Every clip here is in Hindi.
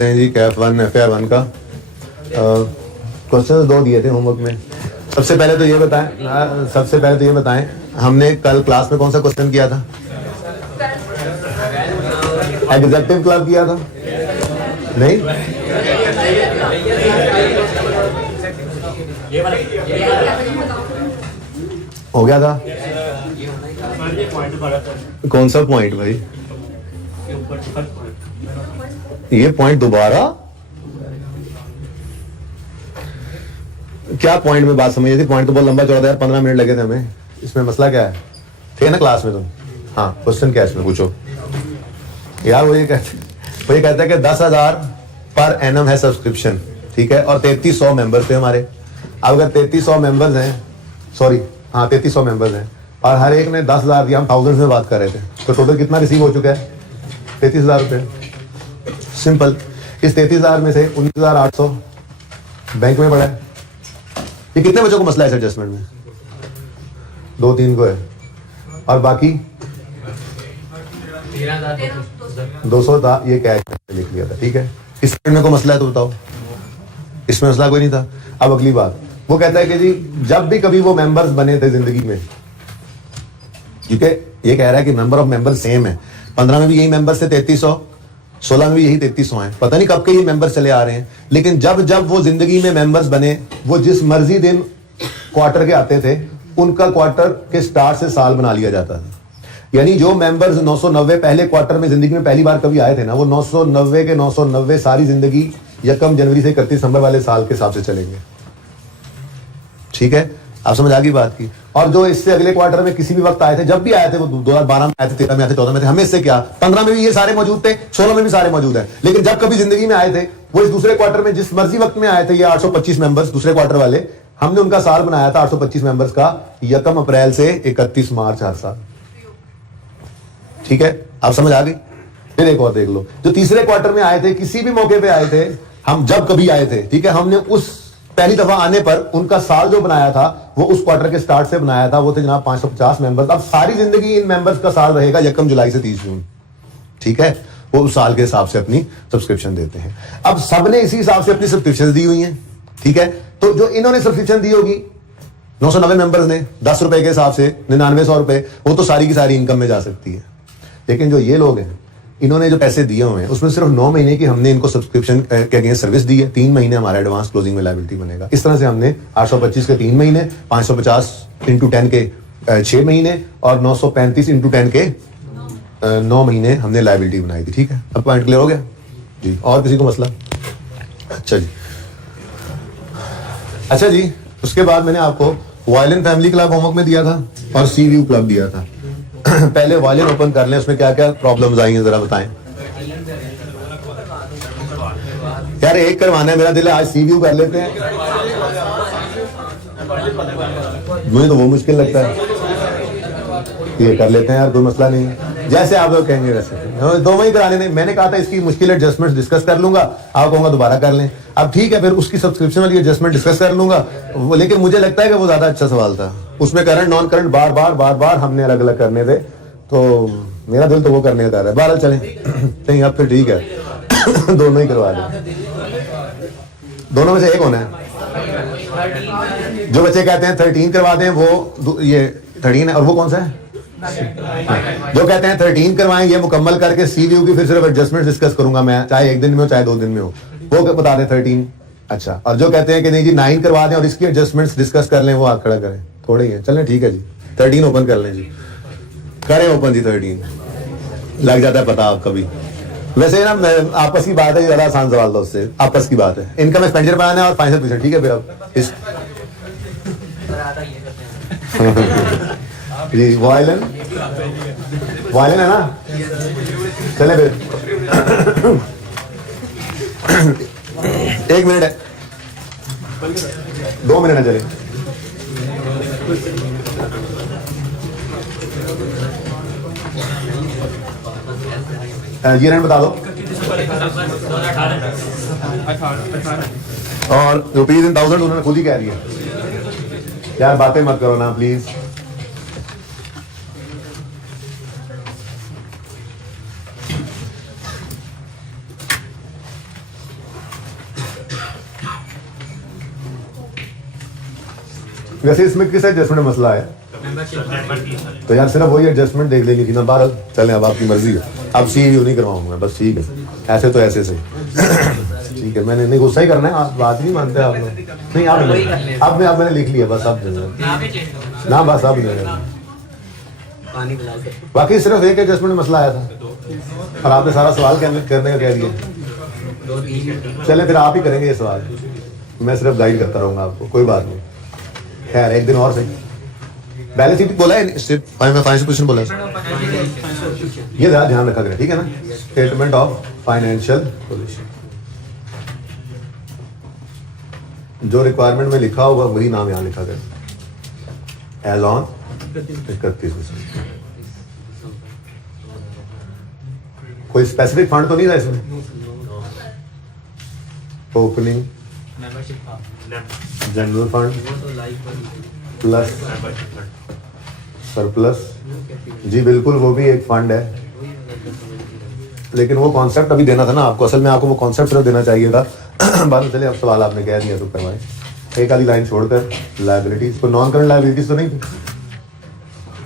हैं जी कैफ 1 FAR 1 का क्वेश्चन 2 दिए थे होमवर्क में। सबसे पहले तो ये बताएं हमने कल क्लास में कौन सा क्वेश्चन किया था? एग्जेक्टिव क्लब किया था? नहीं, हो गया था। कौन सा पॉइंट भाई? ये पॉइंट दोबारा क्या पॉइंट में बात समझी थी? पॉइंट तो बहुत लंबा चौड़ा था यार, 15 मिनट लगे थे हमें। इसमें मसला क्या है? थे ना क्लास में तुम? हाँ, क्वेश्चन क्या है इसमें पूछो यार। वो ये कहता है कि 10,000 पर एनम है सब्सक्रिप्शन, ठीक है, और 3300 मेंबर्स थे हमारे। अब अगर 3300 मेंबर्स हैं, सॉरी हाँ 3300 मेंबर्स हैं, और हर एक ने 10,000 दिया, हम थाउजेंड्स में बात कर रहे थे, तो टोटल कितना रिसीव हो चुका है? 33,000 रुपये। सिंपल। इस 33,000 में से 19,800 बैंक में पड़ा है। ये कितने बच्चों को मसला है एडजस्टमेंट में? 2-3 को है, और बाकी 200 था, ये कैश में लिख लिया था, ठीक है। इस में को मसला है तो बताओ। इसमें मसला कोई नहीं था। अब अगली बात, वो कहता है कि जी जब भी कभी वो मेंबर्स बने थे जिंदगी में, क्योंकि ये कह रहा है कि नंबर ऑफ मेंबर सेम है, 15 में भी यही मेंबर्स थे 3300, 16 में भी यही 3300 हैं, पता नहीं कब के ये मेंबर्स चले आ रहे हैं, लेकिन जब जब वो जिंदगी में मेंबर्स बने, वो जिस मर्जी दिन क्वार्टर के आते थे, उनका क्वार्टर के स्टार्ट से साल बना लिया जाता था। यानी जो मेंबर्स 990 पहले क्वार्टर में जिंदगी में पहली बार कभी आए थे ना, वो 990 के 990 सारी जिंदगी 1 जनवरी से 31 दिसंबर वाले साल के हिसाब से चलेंगे, ठीक है। आप समझ आ गई बात की। और जो इससे अगले क्वार्टर में किसी भी वक्त आए थे, जब भी आए थे, वो 2012 में आए थे, 13 में आए थे, 14 में थे, हमें इससे क्या, 15 में भी ये सारे मौजूद थे, 16 में भी सारे मौजूद हैं, लेकिन जब कभी जिंदगी में आए थे, वो इस दूसरे क्वार्टर में जिस मर्जी वक्त में आए थे, ये 825 मेंबर्स दूसरे क्वार्टर वाले, हमने उनका साल बनाया था 825 मेंबर्स का 1 अप्रैल से 31 मार्च हर साल, ठीक है। आप समझ आ गई। फिर एक और देख लो, जो तीसरे क्वार्टर में आए थे, किसी भी मौके पे आए थे, हम जब कभी आए थे, ठीक है, हमने उस पहली दफा आने पर उनका साल जो बनाया था, वो उस क्वार्टर के स्टार्ट से बनाया था, वो थे जनाब 550 मेंबर्स। अब सारी जिंदगी इन मेंबर्स का साल रहेगा 1 जुलाई से 30 जून, ठीक है। वो उस साल के हिसाब से अपनी सब्सक्रिप्शन देते हैं। अब सबने इसी हिसाब से अपनी सब्सक्रिप्शन दी हुई हैं, ठीक है। तो जो इन्होंने सब्सक्रिप्शन दी होगी 990 मेंबर्स ने 10 रुपए के हिसाब से 9900 रुपए, वो तो सारी की सारी इनकम में जा सकती है। लेकिन जो ये लोग हैं, इन्होंने जो पैसे दिए हुए हैं, उसमें सिर्फ 9 महीने की हमने इनको सब्सक्रिप्शन के अगेंस्ट सर्विस दी है, 3 महीने हमारा एडवांस क्लोजिंग में लायबिलिटी बनेगा। इस तरह से हमने 825 के 3 महीने, 550 × 10 के 6 महीने, और 935 × 10 के 9 महीने हमने लायबिलिटी बनाई थी, ठीक है। अब पॉइंट क्लियर हो गया जी? और किसी को मसला? अच्छा जी, उसके बाद मैंने आपको वायलिन फैमिली क्लब होमवर्क में दिया था और सी व्यू क्लब दिया था। पहले वायलिन ओपन कर लें, उसमें क्या क्या प्रॉब्लम्स आई हैं जरा बताएं यार। एक करवाना है, मेरा दिल है आज सी व्यू कर लेते हैं, मुझे तो वो मुश्किल लगता है। ये कर लेते हैं यार, कोई मसला नहीं है, जैसे आप लोग कहेंगे वैसे। 2 महीने कराने नहीं, मैंने कहा था इसकी मुश्किल एडजस्टमेंट डिस्कस कर लूंगा, आप कहूंगा दोबारा कर लें। अब ठीक है, फिर उसकी सब्सक्रिप्शन वाली एडजस्टमेंट डिस्कस कर लूंगा, लेकिन मुझे लगता है कि वो ज्यादा अच्छा सवाल था। उसमें करंट नॉन करंट बार बार हमने अलग अलग करने थे, तो मेरा दिल तो वो करने का रहा है। बहरहाल चलें नहीं, अब फिर ठीक है दोनों ही करवा दें, दोनों में से एक होना है। जो बच्चे कहते हैं 13 करवा दें, वो ये 13 है, और वो कौन सा है जो कहते हैं 13 करवाएं, ये मुकम्मल करके सी व्यू की फिर सिर्फ एडजस्टमेंट डिस्कस करूंगा मैं, चाहे 1 दिन में हो चाहे 2 दिन में हो, वो बता दें 13। अच्छा, और जो कहते हैं कि नहीं जी 9 करवा दें और इसकी एडजस्टमेंट्स डिस्कस कर लें, वो हाथ खड़ा करें, थोड़े ही है। चलें ठीक है जी, 13 ओपन कर लें जी, करें ओपन जी 13, लग जाता है पता आपका भी। वैसे ना आपस की बात है, ज्यादा आसान सवाल था उससे, आपस की बात है। इनकम एक्सपेंडिचर बनाना है और फाइनल पोजीशन, ठीक है। फिर अब इस जी वायलिन है ना, चले फिर 1 मिनट है, 2 मिनट है, चले। ये रेंट बता दो, और रुपीज इन 1000 उन्होंने खुद ही कह दिया यार, बातें मत करो ना प्लीज। वैसे इसमें किस एडजस्टमेंट में मसला है? तो यार सिर्फ वही एडजस्टमेंट देख लेंगे कि ना 12 चलें, अब आपकी मर्जी है, अब सी नहीं करवाऊंगा बस, ठीक है, ऐसे तो ऐसे से ठीक है। मैंने नहीं गुस्सा ही करना है, आप बात नहीं मानते आप लोग। नहीं आप मैंने लिख लिया बस, अब ना बस अब बाकी सिर्फ एक एडजस्टमेंट में मसला आया था और आपने सारा सवाल करने का कह दिया। चले फिर आप ही करेंगे ये सवाल, मैं सिर्फ गाइड करता रहूंगा आपको, कोई बात नहीं। खैर एक दिन और सही। बैलेंस शीट बोला है, फाइनेंशियल पोजीशन बोला है, ये ध्यान रखा करें, ठीक है ना। स्टेटमेंट ऑफ फाइनेंशियल पोजीशन, जो रिक्वायरमेंट में लिखा होगा वही नाम यहाँ लिखा गया, एज ऑन 31। कोई स्पेसिफिक फंड तो नहीं था इसमें? Opening general fund plus surplus, जी बिल्कुल वो भी एक फंड है, लेकिन वो कॉन्सेप्ट अभी देना था ना आपको, असल में आपको वो कॉन्सेप्ट सिर्फ देना चाहिए था। बाद में चले अब सवाल आपने कह दिया तो करवाएं, एक आधी लाइन छोड़कर। लायबिलिटीज को नॉन करंट लायबिलिटीज तो नहीं थी,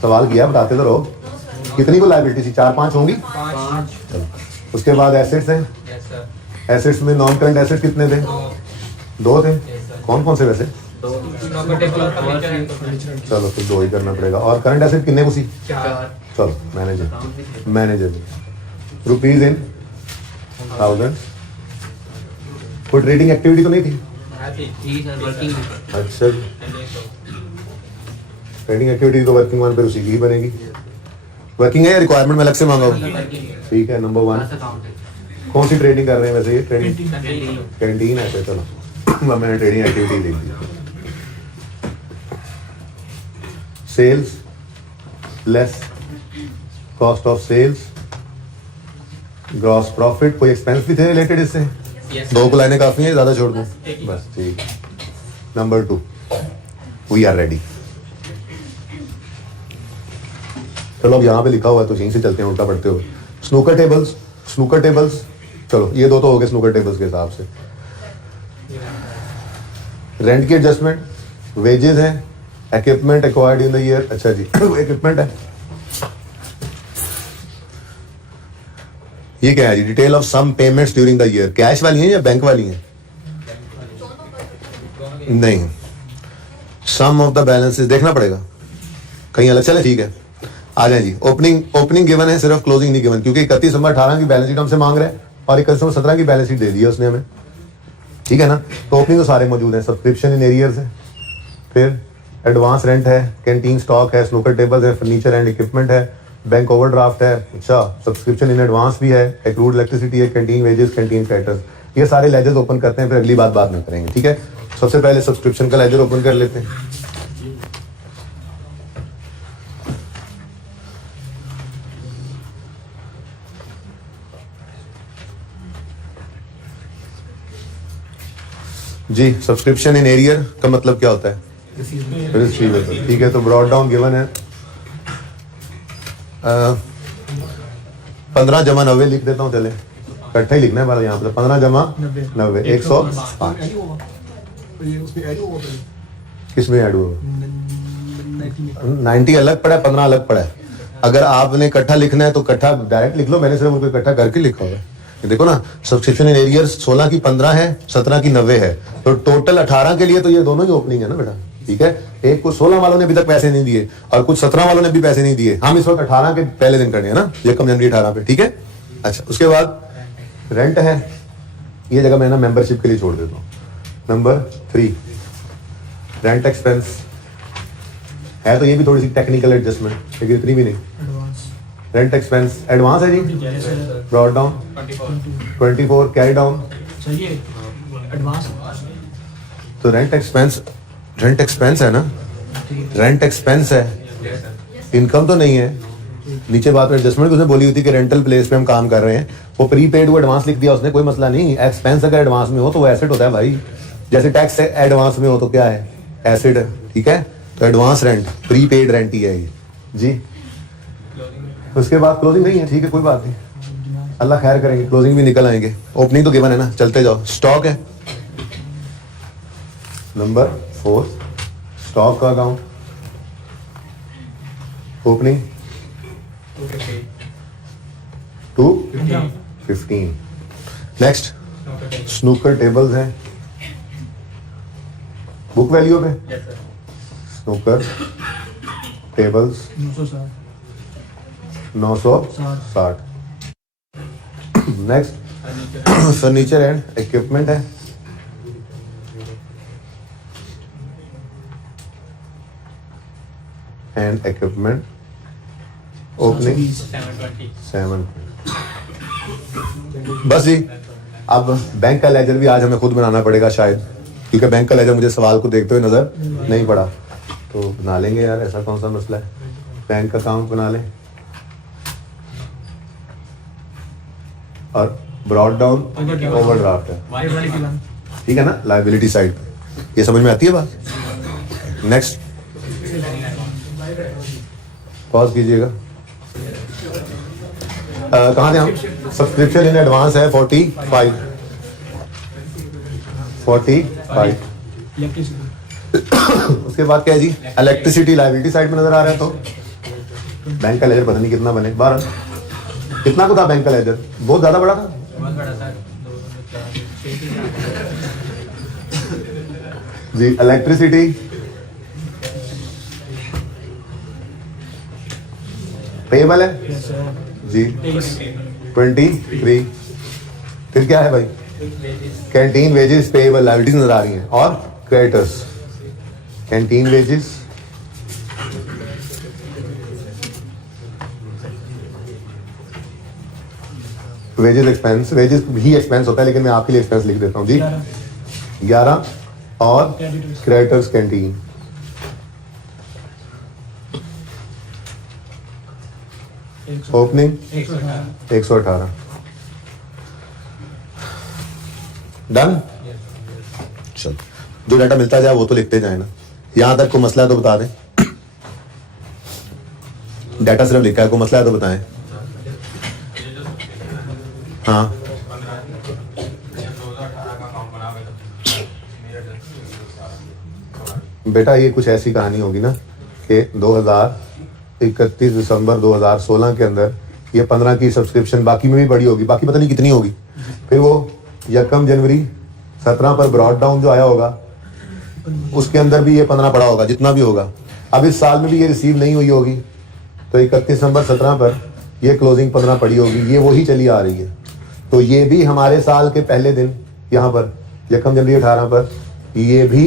सवाल किया बताते तो रहो। कितनी को लायबिलिटी थी? 4-5 होंगी। उसके बाद एसेट्स हैं, एसेट्स में नॉन करंट एसेट कितने थे? 2 थे। कौन कौन से वैसे? चलो फिर 2 ही करना पड़ेगा। और करंट एसेट कितने को सी? चलो मैनेजर रुपीज इन 1000। कोई ट्रेडिंग एक्टिविटी तो नहीं थी? अच्छा, ट्रेडिंग एक्टिविटी तो वर्किंग वन पे उसी की ही बनेगी। वर्किंग है या रिक्वायरमेंट में अलग से मांगा? ठीक है। नंबर 1 कौन सी ट्रेडिंग कर रहे हैं वैसे? ये ट्रेडिंग कैंटीन है। चलो मैंने ट्रेडिंग एक्टिविटी लिख दी। Sales less cost of sales gross profit. कोई एक्सपेंस भी थे रिलेटेड इससे? 2 को लाइनें काफी है, ज्यादा छोड़ दूं? बस ठीक। Number 2 we are ready. चलो अब यहाँ पे लिखा हुआ है तो यहीं से चलते हैं उल्टा पढ़ते हुए। स्नूकर टेबल्स, चलो ये 2 तो हो गए स्नूकर टेबल्स के हिसाब से। रेंट की एडजस्टमेंट, वेजेस हैं, equipment acquired in the year. अच्छा जी इक्विपमेंट है, ये क्या है जी? Detail of some payments during the year. Cash वाली हैं या बैंक वाली हैं? नहीं, सम ऑफ द बैलेंसेस देखना पड़ेगा कहीं अलग। चले ठीक है, आ जाए जी। ओपनिंग गिवन है, सिर्फ क्लोजिंग नहीं गिवन, क्योंकि 31 दिसंबर 18 की बैलेंस शीट हमसे मांग रहा है और 31 दिसंबर 17 की बैलेंस शीट दे दी है उसने हमें, ठीक है ना। तो ओपनिंग तो सारे मौजूद हैं। सब्सक्रिप्शन इन एरियर्स है, फिर एडवांस रेंट है, कैंटीन स्टॉक है, स्नूकर टेबल्स है, फर्नीचर एंड इक्विपमेंट है, बैंक ओवरड्राफ्ट है। अच्छा, सब्सक्रिप्शन इन एडवांस भी है, एक्रूड इलेक्ट्रिसिटी है, कैंटीन वेजेस, कैंटीन कैटर्स। ये सारे लेजर्स ओपन करते हैं, फिर अगली बात बाद में करेंगे, ठीक है। सबसे पहले सब्सक्रिप्शन का लेजर ओपन कर लेते हैं। जी, सब्सक्रिप्शन इन एरियर का मतलब क्या होता है? रिसीवेबल, ठीक है। तो ब्रॉड डाउन गिवन है 15 जमा 90 लिख देता हूँ, चले इकट्ठा ही लिखना है वाला यहाँ पर। 15 जमा 90 105। किसमें ऐड हुआ? 90 अलग पड़ा है, 15 अलग पड़ा है। अगर आपने इकट्ठा लिखना है तो इकट्ठा डायरेक्ट लिख लो, मैंने सिर्फ उनको इकट्ठा करके लिखा हुआ है। देखो ना, सब्सक्रिप्शन इन एरियर्स 16 की 15 है, 17 की 90 है, तो टोटल 18 के लिए तो ये दोनों ही ओपनिंग है ना बेटा, ठीक है। एक को 16 वालों ने अभी तक पैसे नहीं दिए और कुछ 17 वालों ने भी पैसे नहीं दिए। हम इस वक्त 18 के पहले दिन करने हैं ना, यकम जनवरी 18 पे, ठीक है। अच्छा, उसके बाद रेंट है, ये जगह मैं ना मेंबरशिप के लिए छोड़ देता हूँ। नंबर 3 रेंट एक्सपेंस है, तो ये भी थोड़ी सी टेक्निकल एडजस्टमेंट, लेकिन इतनी भी नहीं। रेंट एक्सपेंस एडवांस है जी, ब्रॉड डाउन 24 कैरी डाउन, तो रेंट एक्सपेंस है ना, रेंट एक्सपेंस है, इनकम तो नहीं है। नीचे बात में एडजस्टमेंट उसने बोली होती कि रेंटल प्लेस पे हम काम कर रहे हैं, वो प्रीपेड वो एडवांस लिख दिया उसने, कोई मसला नहीं। एक्सपेंस अगर एडवांस में हो तो वो एसेट होता है भाई, जैसे टैक्स एडवांस में हो तो क्या है? एसेट है, ठीक है। तो एडवांस रेंट प्रीपेड रेंट ही है ये जी। उसके बाद क्लोजिंग नहीं है, ठीक है, कोई बात नहीं, अल्लाह खैर करेंगे, क्लोजिंग भी निकल आएंगे। ओपनिंग तो गिवन है ना, चलते जाओ। स्टॉक है नंबर 4, स्टॉक का account opening 215। Next snooker tables हैं बुक वैल्यू पे snooker tables 960। Next furniture and equipment है एंड इक्विपमेंट ओपनिंग 7। बस जी। अब बैंक का लेजर भी आज हमें खुद बनाना पड़ेगा शायद, क्योंकि बैंक का लेजर मुझे सवाल को देखते हुए नजर नहीं पड़ा, तो बना लेंगे यार, ऐसा कौन सा मसला है। बैंक अकाउंट बना लें और ब्रॉड डाउन ओवरड्राफ्ट है, ठीक है ना, लायबिलिटी साइड पे। ये समझ में आती है बात। नेक्स्ट पॉज कीजिएगा। कहाँ थे हम? सब्सक्रिप्शन इन एडवांस है 45। उसके बाद क्या है जी? इलेक्ट्रिसिटी लायबिलिटी साइड में नजर आ रहा है। तो बैंक का लेजर पता नहीं कितना बने, 12 कितना को था बैंक का लेजर? बहुत ज्यादा बड़ा था। जी इलेक्ट्रिसिटी पेएबल है जी 23। फिर क्या है भाई? कैंटीन वेजेस पेएबल लायबिलिटीज नजर आ रही हैं, और creditors canteen wages wages expense, wages ही एक्सपेंस होता है लेकिन मैं आपके लिए एक्सपेंस लिख देता हूं जी 11, और क्रेडिटर्स कैंटीन ओपनिंग 118। डन। चलो जो डाटा मिलता जाए वो तो लिखते जाए ना। यहां तक कोई मसला है तो बता दें। डाटा सिर्फ लिखा है, कोई मसला है तो बताएं। हाँ बेटा ये कुछ ऐसी कहानी होगी ना कि 31 दिसंबर 2016 के अंदर ये 15 की सब्सक्रिप्शन बाकी में भी बड़ी होगी, बाकी पता नहीं कितनी होगी। फिर वो 1 जनवरी 17 पर ब्रॉड डाउन जो आया होगा उसके अंदर भी ये 15 पड़ा होगा, जितना भी होगा। अब इस साल में भी ये रिसीव नहीं हुई होगी, तो 31 दिसंबर 17 पर ये क्लोजिंग 15 पड़ी होगी, ये वही चली आ रही है। तो ये भी हमारे साल के पहले दिन यहाँ पर 1 जनवरी 18 पर ये भी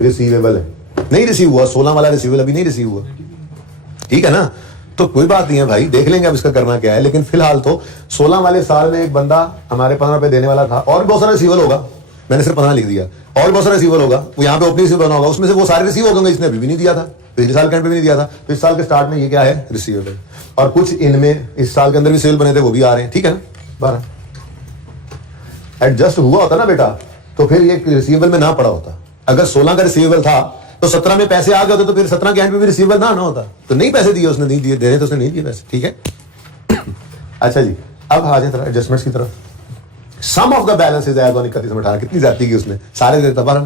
रिसीवेबल है। नहीं रिसीव हुआ, 16 वाला रिसीवेबल अभी नहीं रिसीव हुआ, ठीक है ना। तो कोई बात नहीं है भाई, देख लेंगे अब इसका करना क्या है। लेकिन फिलहाल तो 16 वाले साल में एक बंदा हमारे 15 रुपए देने वाला था, और बहुत सारा रिसीवल होगा, मैंने सिर्फ 15 लिख दिया, और बहुत सारा रिसीवल होगा, वो यहाँ पे ओपनिंग रिसीवल बना होगा, उसमें से वो सारे रिसीव हो गए, इसने अभी भी नहीं दिया था, पिछले साल के एंड पे भी नहीं दिया था, तो इस साल के स्टार्ट में ये क्या है? रिसीवेबल। और कुछ इनमें इस साल के अंदर भी सेल बने थे, वो भी आ रहे हैं, ठीक है ना। 12 एडजस्ट हुआ होता ना बेटा, तो फिर ये रिसीवेबल में ना पड़ा होता। अगर 16 का रिसीवेबल था तो 17 में पैसे आ गए होते, तो फिर 17 के एंड पे भी रिसीवेबल ना होता। तो नहीं पैसे दिए उसने, नहीं दिए, दे रहे तो उसने नहीं दिए पैसे, ठीक है। अच्छा जी, अब आ जाए तरह एडजस्टमेंट्स की तरफ। Sum of the balance is as on 31 में 18। कितनी ज्यादती की उसने, सारे देता पर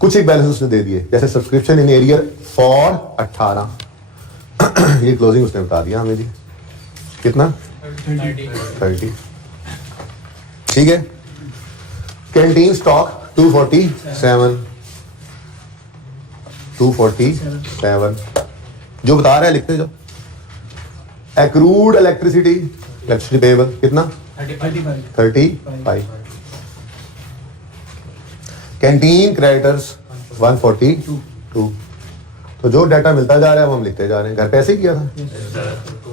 कुछ एक बैलेंस उसने दे दिए, जैसे सब्सक्रिप्शन इन एरियर फॉर 18 ये क्लोजिंग उसने बता दिया हमें जी, कितना 30, ठीक है। कैंटीन स्टॉक 247 जो बता रहा है लिखते जाओ। एक्रूड इलेक्ट्रिसिटी पेएबल कितना 35। Canteen creditors 142। तो जो डाटा मिलता जा रहा है वो हम लिखते जा रहे हैं। घर पैसे किया था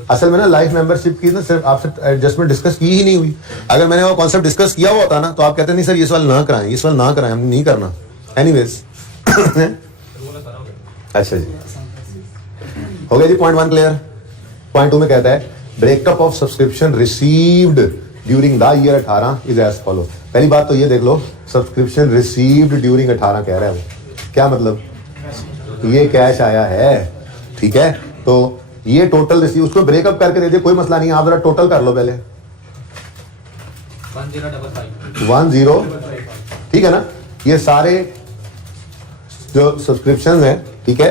असल में ना, लाइफ मेंबरशिप की ना सिर्फ आपसे एडजस्टमेंट डिस्कस की ही नहीं हुई। अगर मैंने वो कॉन्सेप्ट डिस्कस किया हुआ होता ना तो आप कहते नहीं सर ये सवाल ना कराएं, ये सवाल ना कराएं, हम नहीं करना। एनीवेज अच्छा जी, हो गया जी। Point 1 clear. पॉइंट 2 में कहता है breakup of subscription received during the year 18 is as follow. पहली बात तो ये देख लो, सब्सक्रिप्शन रिसीव्ड ड्यूरिंग 18 कह रहा है वो, क्या मतलब? ये कैश आया है, ठीक है। तो ये टोटल रिसीव, उसको ब्रेकअप करके दे दे, कोई मसला नहीं। आप जरा टोटल कर लो पहले 10, ठीक है ना। ये सारे जो सब्सक्रिप्शन है ठीक है,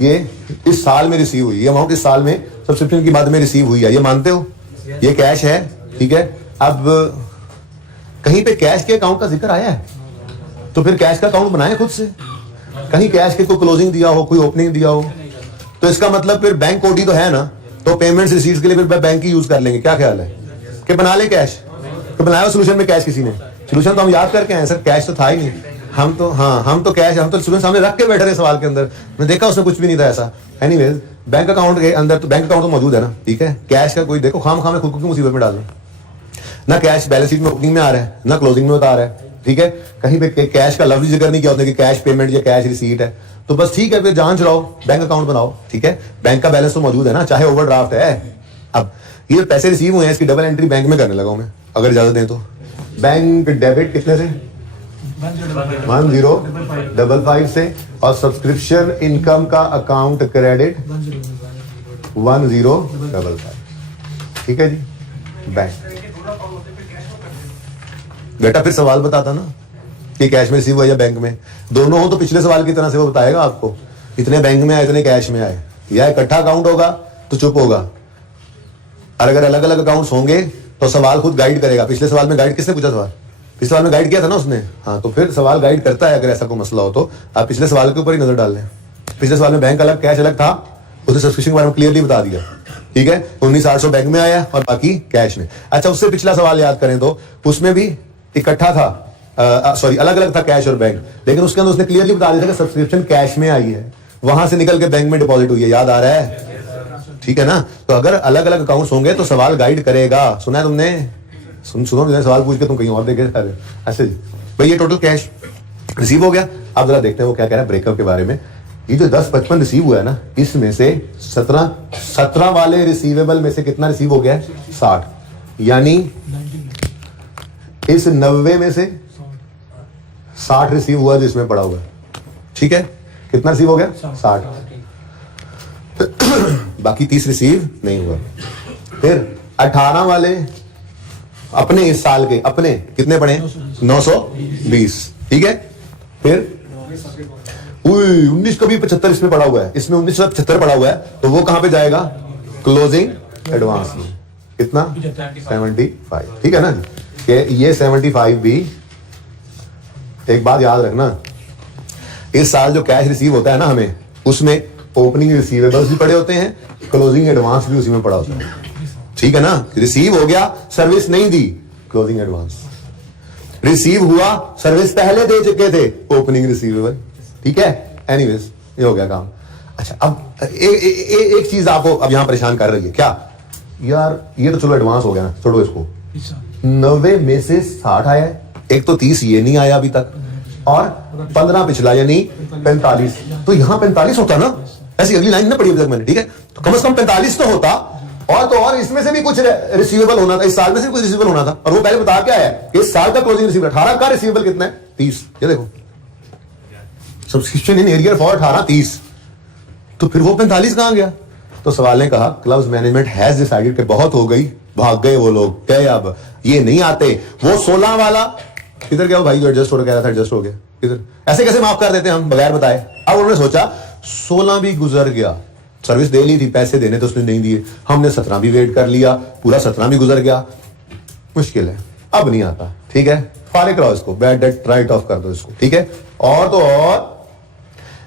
ये इस साल में रिसीव हुई, ये अमाउंट इस साल में सब्सक्रिप्शन की बाद में रिसीव हुई है, ये मानते हो, ये कैश है, ठीक है। अब कहीं पे कैश के अकाउंट का जिक्र आया है तो फिर कैश का अकाउंट बनाए खुद से, कहीं कैश के कोई क्लोजिंग दिया हो, कोई ओपनिंग दिया हो, तो इसका मतलब फिर बैंक कोडी तो है ना, तो पेमेंट्स रिसीट्स के लिए फिर बैंक ही यूज कर लेंगे। क्या ख्याल है कि बना ले कैश, तो बनाया सोल्यूशन में कैश किसी ने, सोल्यूशन तो हम याद करके आए सर, कैश तो था ही नहीं, हम तो कैश, हम तो सोल्यूशन सामने रख के बैठे रहे सवाल के अंदर, मैंने देखा उसमें कुछ भी नहीं था ऐसा। एनीवेज बैंक अकाउंट के अंदर तो बैंक अकाउंट तो मौजूद है ना, ठीक है, कैश का कोई देखो खाम खुद को मुसीबत में डालना, ना कैश बैलेंस शीट में ओपनिंग में आ रहा है ना क्लोजिंग में उतार रहा है, ठीक है, कहीं पे कैश का लफ्ज जिक्र नहीं किया होता कि कैश पेमेंट या कैश रिसीट है, तो बस ठीक है फिर जांच रहो, बैंक अकाउंट बनाओ, ठीक है, बैंक का बैलेंस तो मौजूद है ना, चाहे ओवरड्राफ्ट है। अब ये पैसे रिसीव हुए हैं, इसकी डबल एंट्री बैंक में करने लगा हूं मैं, अगर इजाजत दें तो। बैंक डेबिट कितने से 1055 से, और सब्सक्रिप्शन इनकम का अकाउंट क्रेडिट 1055, ठीक है जी। बैंक बेटा फिर सवाल बताता ना कि कैश में रिसीव हुआ या बैंक में, दोनों हो तो पिछले सवाल की तरह से वो बताएगा आपको, इतने बैंक में आए इतने कैश में आए, या इकट्ठा अकाउंट होगा तो चुप होगा, और अगर अलग अलग अकाउंट्स होंगे तो सवाल खुद गाइड करेगा। पिछले सवाल में गाइड किसने पूछा सवाल, पिछले सवाल में गाइड किया था ना उसने, हाँ, तो फिर सवाल गाइड करता है। अगर ऐसा कोई मसला हो तो आप पिछले सवाल के ऊपर ही नजर डाल लें। पिछले सवाल में बैंक अलग कैश अलग था, उसे सब्सक्रिप्शन के बारे में क्लियरली बता दिया, ठीक है, 19,800 बैंक में आया और बाकी कैश में। अच्छा, उससे पिछला सवाल याद करें तो उसमें भी इकट्ठा था, सॉरी अलग अलग था कैश और बैंक, लेकिन उसके अंदर उसने क्लियरली बता दिया था कि सब्सक्रिप्शन कैश में आई है, वहां से निकल के बैंक में डिपॉजिट हुई है, याद आ रहा है, ठीक है ना। तो अगर अलग अलग अकाउंट्स होंगे तो सवाल गाइड करेगा। सुना है तुमने, सुनो सवाल पूछ के तुम कहीं और देखे ऐसे भाई। ये टोटल कैश रिसीव हो गया। अब जरा देखते हैं वो क्या कह रहा है ब्रेकअप के बारे में। ये जो 10-55 रिसीव हुआ है ना, इसमें से 17 वाले रिसीवेबल में से कितना रिसीव हो गया है, 60, यानी इस 90 में से 60 रिसीव हुआ जो इसमें पड़ा हुआ है, ठीक है, कितना रिसीव हो गया, 60, बाकी 30 रिसीव नहीं हुआ। फिर 18 वाले अपने इस साल के अपने कितने पड़े, 920, ठीक है। फिर 19 का भी 75 इसमें पड़ा हुआ है, इसमें 1975 पड़ा हुआ है, तो वो कहां पे जाएगा, क्लोजिंग एडवांस में, कितना 75, ठीक है ना जी। ये 75 भी, एक बात याद रखना, इस साल जो कैश रिसीव होता है ना हमें, उसमें ओपनिंग रिसीवेबल्स भी पड़े होते हैं, क्लोजिंग एडवांस भी उसी में पड़ा होता है, ठीक है ना। रिसीव हो गया, सर्विस नहीं दी, क्लोजिंग एडवांस, रिसीव हुआ, सर्विस पहले दे चुके थे, ओपनिंग रिसीवेबल, ठीक है। एनीवेज ये हो गया काम। अच्छा, अब एक चीज आपको अब यहां परेशान कर रही है, क्या यार, ये तो चलो एडवांस हो गया ना, छोड़ो इसको, 90 में से 60 आया है, एक तो 30 ये नहीं आया अभी तक, और 15 पिछला यानी 45, तो यहां 45 होता ना, ऐसी अगली लाइन ना पड़ी अभी तक मैंने, ठीक है, तो कम से कम 45 तो होता, और तो और इसमें से भी कुछ रिसीवेबल होना था, इस साल में से कुछ रिसीवेबल होना था, और वो पहले बता क्या है कि इस साल का क्लोजिंग रिसीवेबल 18 का रिसीवेबल कितना है, 30, ये देखो सब्सक्रिप्शन इन एरियर फॉर 18 30, तो फिर वो 45 कहां गया। तो सवाल ने कहा क्लब्स मैनेजमेंट हैज डिसाइडेड कि बहुत हो गई, भाग गए वो लोग, गए अब ये नहीं आते। वो 16 वाला किधर गया भाई, जो एडजस्ट हो रहा था, एडजस्ट हो गया किधर, ऐसे कैसे माफ कर देते हम बगैर बताए। अब उन्होंने सोचा 16 भी गुजर गया, सर्विस दे ली थी, पैसे देने तो उसने नहीं दिए, हमने 17 भी वेट कर लिया, पूरा 17 भी गुजर गया, मुश्किल है, अब नहीं आता, ठीक है, फारिग करो इसको, बैड डेट राइट ऑफ कर दो इसको, ठीक है। और तो और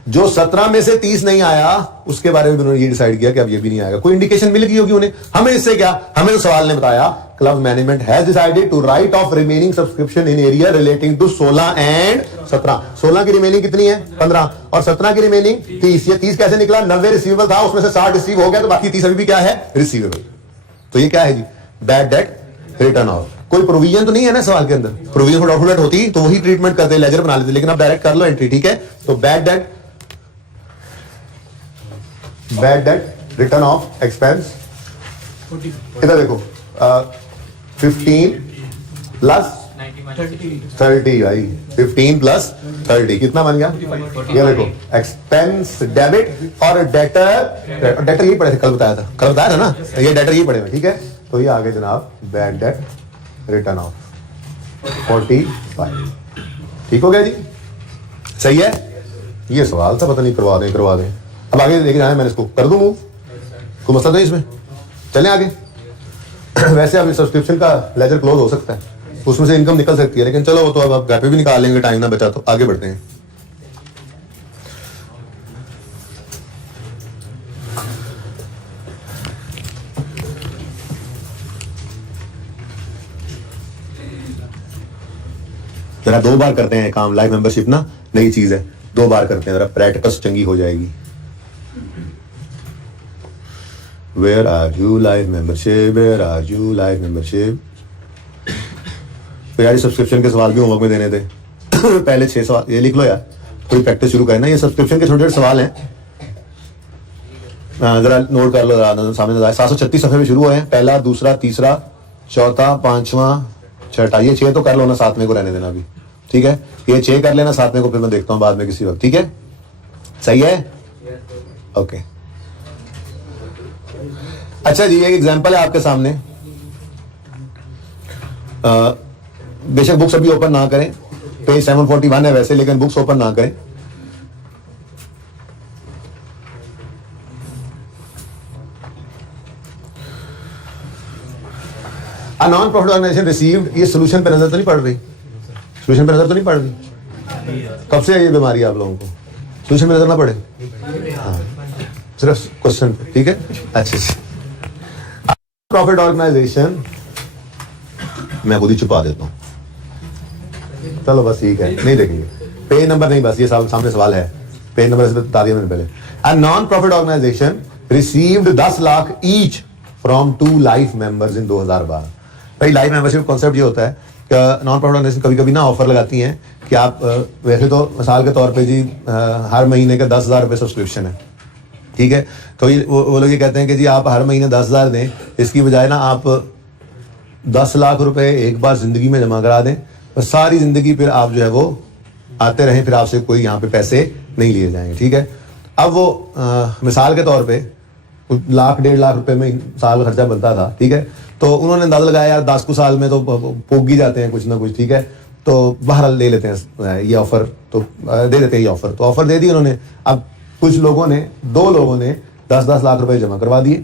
जो 17 में से 30 नहीं आया, उसके बारे में उन्होंने ये डिसाइड किया कि अब ये भी नहीं आएगा। कोई इंडिकेशन मिल गई होगी उन्हें, हमें इससे क्या, हमें तो सवाल ने बताया club management has decided to write off remaining subscription in arrear relating to 16 and 17। 16 की रिमेनिंग कितनी है, 15, और 17 की रिमेनिंग 30। ये 30 कैसे निकला, 90 रिसीवेबल था, उसमें से 60 रिसीव हो गया, तो बाकी 30 अभी भी क्या है, रिसीवेबल। तो ये क्या है जी, बैड डेट रिटर्न ऑफ। कोई प्रोविजन तो नहीं है ना सवाल के अंदर, प्रोविजन डॉक्यूमेंट होती तो वही ट्रीटमेंट करते, लेजर बना लेते, लेकिन आप डायरेक्ट कर लो एंट्री, ठीक है। तो bad debt return of expense, इधर देखो 15 प्लस 30 भाई, 15 प्लस 30 कितना बन गया, ये देखो एक्सपेंस डेबिट और डेटर, डेटर यही पढ़े थे, कल बताया था ना, ये डेटर यही पढ़े हुए, ठीक है। तो ये आगे जनाब बैड डेट रिटर्न ऑफ 45, ठीक हो गया जी, सही है। ये सवाल था, पता नहीं करवा दें। अब आगे लेके जाए, मैंने इसको कर दूँ मूव, कोई मसला नहीं इसमें, चलें आगे। वैसे अब सब्सक्रिप्शन का लेजर क्लोज हो सकता है, उसमें से इनकम निकल सकती है, लेकिन चलो वो तो अब आप घर पे भी निकाल लेंगे, टाइम ना बचा तो। आगे बढ़ते हैं। जरा 2 बार करते हैं काम, लाइव मेंबरशिप ना नई चीज है, 2 बार करते हैं, जरा प्रैक्टिस चंगी हो जाएगी। Where are you live membership? Where are you live membership? तो यार सब्सक्रिप्शन के सवाल भी होमवर्क में देने थे। पहले 6 सवाल ये लिख लो यार, थोड़ी प्रैक्टिस शुरू करना। ये सब्सक्रिप्शन के छोटे सवाल हैं, जरा नोट कर लो, जरा सामने 736 सफे में शुरू हुए हैं। पहला, दूसरा, तीसरा, चौथा, पांचवा, छठा, ये 6 तो कर लो ना, 7वें को रहने देना अभी, ठीक है। ये 6 कर लेना, 7वें को फिर मैं देखता हूँ बाद में किसी वक्त, ठीक है। सही है, ओके। अच्छा जी, एक एग्जांपल है आपके सामने। बेशक बुक्स अभी ओपन ना करें, पेज 741 है वैसे, लेकिन बुक्स ओपन ना करें। A non-profit organization received, ये सोल्यूशन पे नजर तो नहीं पड़ रही? सोल्यूशन पे नजर तो नहीं पड़ रही? कब से है ये बीमारी आप लोगों को? सोल्यूशन पे नजर ना पड़े? हाँ, सिर्फ क्वेश्चन पे, ठीक है। अच्छा, प्रॉफिट ऑर्गेनाइजेशन मैं खुद ही छुपा देता हूँ, चलो बस ठीक है, नहीं देखेंगे। पेज नंबर नहीं, बस ये सामने सवाल है, पेज नंबर इसमें बता दिया मैंने पहले। A non-profit organization received 10 lakh each from 2 life members in 2012। भाई लाइफ मेंबरशिप कॉन्सेप्ट ये होता है कि नॉन प्रॉफिट ऑर्गेनाइजेशन कभी कभी ना ऑफर लगाती हैं कि आप वैसे तो मिसाल के तौर पे जी हर महीने का 10,000 रुपये सब्सक्रिप्शन है, ठीक है। तो ये वो लोग ये कहते हैं कि जी आप हर महीने 10,000 दें, इसकी बजाय ना आप 10 लाख रुपए एक बार जिंदगी में जमा करा दें, और सारी जिंदगी फिर आप जो है वो आते रहें, फिर आपसे कोई यहाँ पे पैसे नहीं लिए जाएंगे, ठीक है। अब वो मिसाल के तौर पे 1 लाख 1.5 लाख रुपए में साल खर्चा बनता था, ठीक है। तो उन्होंने अंदाजा लगाया यार 10 कुछ साल में तो पोग ही जाते हैं कुछ ना कुछ, ठीक है। तो बहरहाल ले लेते हैं ये ऑफर, तो दे देते हैं ये ऑफर, तो ऑफर दे दी उन्होंने। अब कुछ लोगों ने, 2 लोगों ने 10-10 लाख रुपए जमा करवा दिए,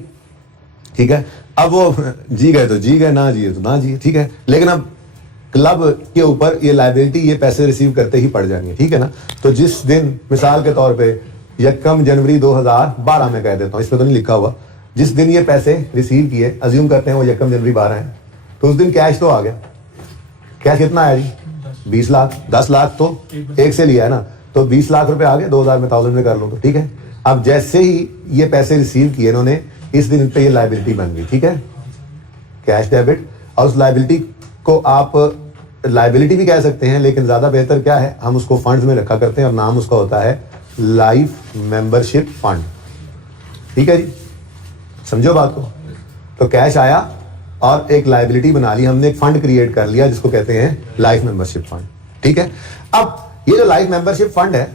ठीक है। अब वो जी गए तो जी गए, ना जिए तो ना जिए, ठीक है। लेकिन अब क्लब के ऊपर ये लायबिलिटी, ये पैसे रिसीव करते ही पड़ जाएंगे, ठीक है ना। तो जिस दिन मिसाल के तौर पे 1 जनवरी 2012 में कह देता हूँ, इसमें तो नहीं लिखा हुआ, जिस दिन ये पैसे रिसीव किए, अज्यूम करते हैं वो 1 जनवरी 12 है, तो उस दिन कैश तो आ गया। कैश कितना आया जी? 20 लाख। 10 लाख तो एक से लिया है ना, तो 20 लाख रुपए आ गए, 2000 में 1000 में कर लो तो, ठीक है। अब जैसे ही ये पैसे रिसीव किए इन्होंने, इस दिन पे ये लायबिलिटी बन गई, ठीक है, कैश डेबिट। और उस लायबिलिटी को आप लायबिलिटी भी कह सकते हैं, लेकिन ज्यादा बेहतर क्या है, हम उसको फंड्स में रखा करते हैं, और नाम उसका होता है लाइफ मेंबरशिप फंड, ठीक है जी। समझो बात को। तो कैश आया और एक लायबिलिटी बना ली हमने, एक फंड क्रिएट कर लिया जिसको कहते हैं लाइफ मेंबरशिप फंड, ठीक है। अब ये जो लाइफ मेंबरशिप फंड है,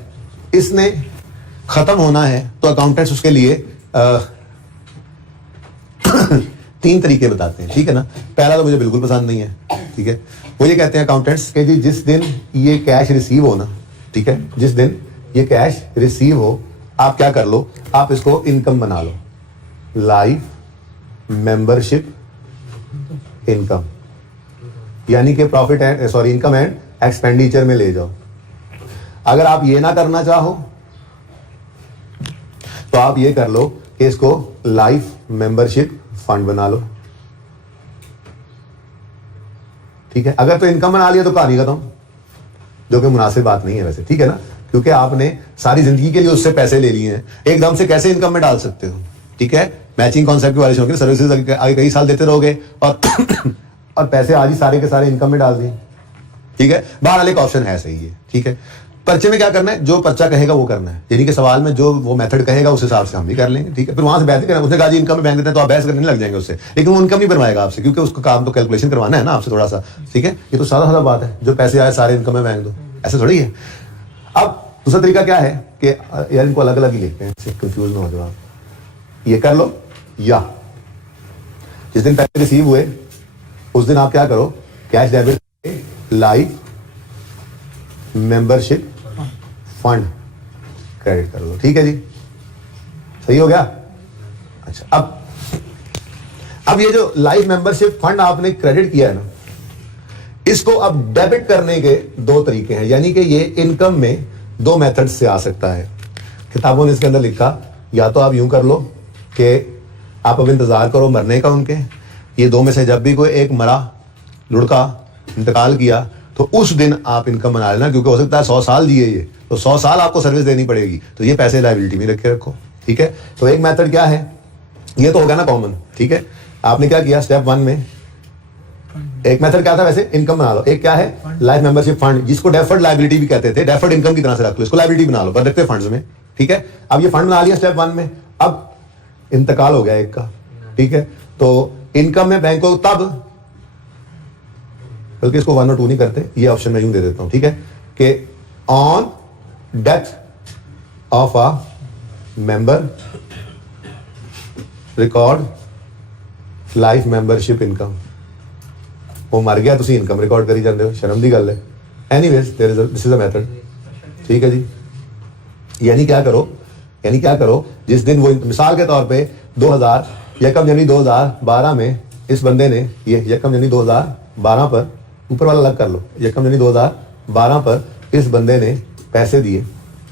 इसने खत्म होना है, तो अकाउंटेंट्स उसके लिए 3 तरीके बताते हैं, ठीक है ना। पहला तो मुझे बिल्कुल पसंद नहीं है, ठीक है। वो ये कहते हैं अकाउंटेंट्स कि जी जिस दिन ये कैश रिसीव हो ना, ठीक है, जिस दिन ये कैश रिसीव हो, आप क्या कर लो, आप इसको इनकम बना लो, लाइफ मेंबरशिप इनकम, यानी कि profit and income and expenditure में ले जाओ। अगर आप ये ना करना चाहो तो आप ये कर लो कि इसको लाइफ मेंबरशिप फंड बना लो, ठीक है। अगर तो इनकम बना लिया तो कहानी खत्म, जो कि मुनासिब बात नहीं है वैसे, ठीक है ना, क्योंकि आपने सारी जिंदगी के लिए उससे पैसे ले लिए हैं, एकदम से कैसे इनकम में डाल सकते हो, ठीक है। मैचिंग कॉन्सेप्ट की वायलेशन होगी, सर्विसेज आगे कई साल देते रहोगे और और पैसे आज ही सारे के सारे इनकम में डाल दिए, ठीक है। बहरहाल एक ऑप्शन है, सही है, ठीक है। पर्चे में क्या करना है, जो पर्चा कहेगा वो करना है, यानी कि सवाल में जो वो मेथड कहेगा उस हिसाब से हम भी कर लेंगे, ठीक है। फिर वहां से बहस करना, उसने कहा जी इनकम में बैंक देते हैं तो आप बहस करने लग जाएंगे उससे, लेकिन वो इनकम नहीं बनवाएगा आपसे, क्योंकि उसका काम तो कैलकुलेशन करवाना है ना आपसे थोड़ा सा, ठीक है। ये तो सादा बात है, जो पैसे आए सारे इनकम में बैंक दो, ऐसा थोड़ी है। अब दूसरा तरीका क्या है कि यार इनको अलग अलग ही लिखते हैं, कंफ्यूज ना हो जाओ आप, ये कर लो, या जिस दिन पैसे रिसीव हुए उस दिन आप क्या करो, cash debit life membership fund, credit कर लो। ठीक है जी, सही हो गया। अच्छा, अब ये जो लाइफ मेंबरशिप फंड आपने क्रेडिट किया है ना, इसको अब डेबिट करने के दो तरीके हैं, यानी कि ये इनकम में दो मेथड से आ सकता है। किताबों ने इसके अंदर लिखा, या तो आप यूं कर लो कि आप अब इंतजार करो मरने का उनके, ये दो में से जब भी कोई एक मरा, लुड़का इंतकाल किया, तो उस दिन आप इनकम बना लेना, क्योंकि हो सकता है 100 साल जिए ये, तो 100 साल आपको सर्विस देनी पड़ेगी, तो ये पैसे लायबिलिटी में रख के रखो। ठीक है, तो एक मेथड क्या है, ये तो होगा ना कॉमन। ठीक है, आपने क्या किया स्टेप 1 में, एक मेथड क्या था वैसे, इनकम बना लो। एक क्या है, लाइफ मेंबरशिप फंड, जिसको डेफर्ड लायबिलिटी भी कहते थे, डेफर्ड इनकम की तरह से रख लो, इसको लायबिलिटी बना लो, रखते फंड्स में। ठीक है, अब ये फंड बना लिया स्टेप 1 में, अब इंतकाल हो गया एक का। ठीक है, तो इनकम में बैंक को तब, बल्कि इसको 1 और 2 नहीं करते, ये ऑप्शन मैं यूं दे देता हूं। ठीक है, कि on death of a member record life membership income. वो मर गया, तुसी इनकम रिकॉर्ड करी जाते हो, शर्म दी गल है। Anyways this is a method. ठीक है जी, यानी क्या करो, जिस दिन वो, मिसाल के तौर पे 2000 यकम जनवरी 2012 में इस बंदे ने, ये यकम जनवरी 2012 पर, ऊपर वाला अलग कर लो, यकम जनवरी 2012 पर इस बंदे ने पैसे दिए।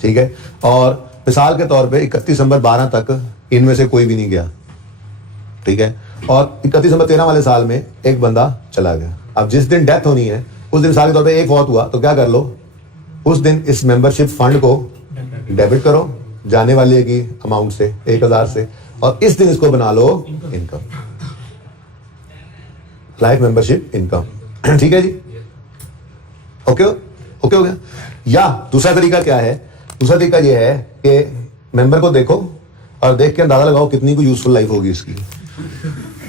ठीक है, और मिसाल के तौर पे 31 दिसंबर 12 तक इनमें से कोई भी नहीं गया। ठीक है, और 31 दिसंबर 13 वाले साल में एक बंदा चला गया। अब जिस दिन डेथ होनी है उस दिन मिसाल के तौर पे एक फौत हुआ, तो क्या कर लो, उस दिन इस मेंबरशिप फंड को डेबिट करो जाने वाले की अमाउंट से, 1000 से, और इस दिन इसको बना low income, life membership income. ठीक है जी, ओके हो गया। या दूसरा तरीका क्या है, दूसरा तरीका यह है कि मेंबर को देखो और देख के अंदाजा लगाओ कितनी को यूजफुल लाइफ होगी इसकी।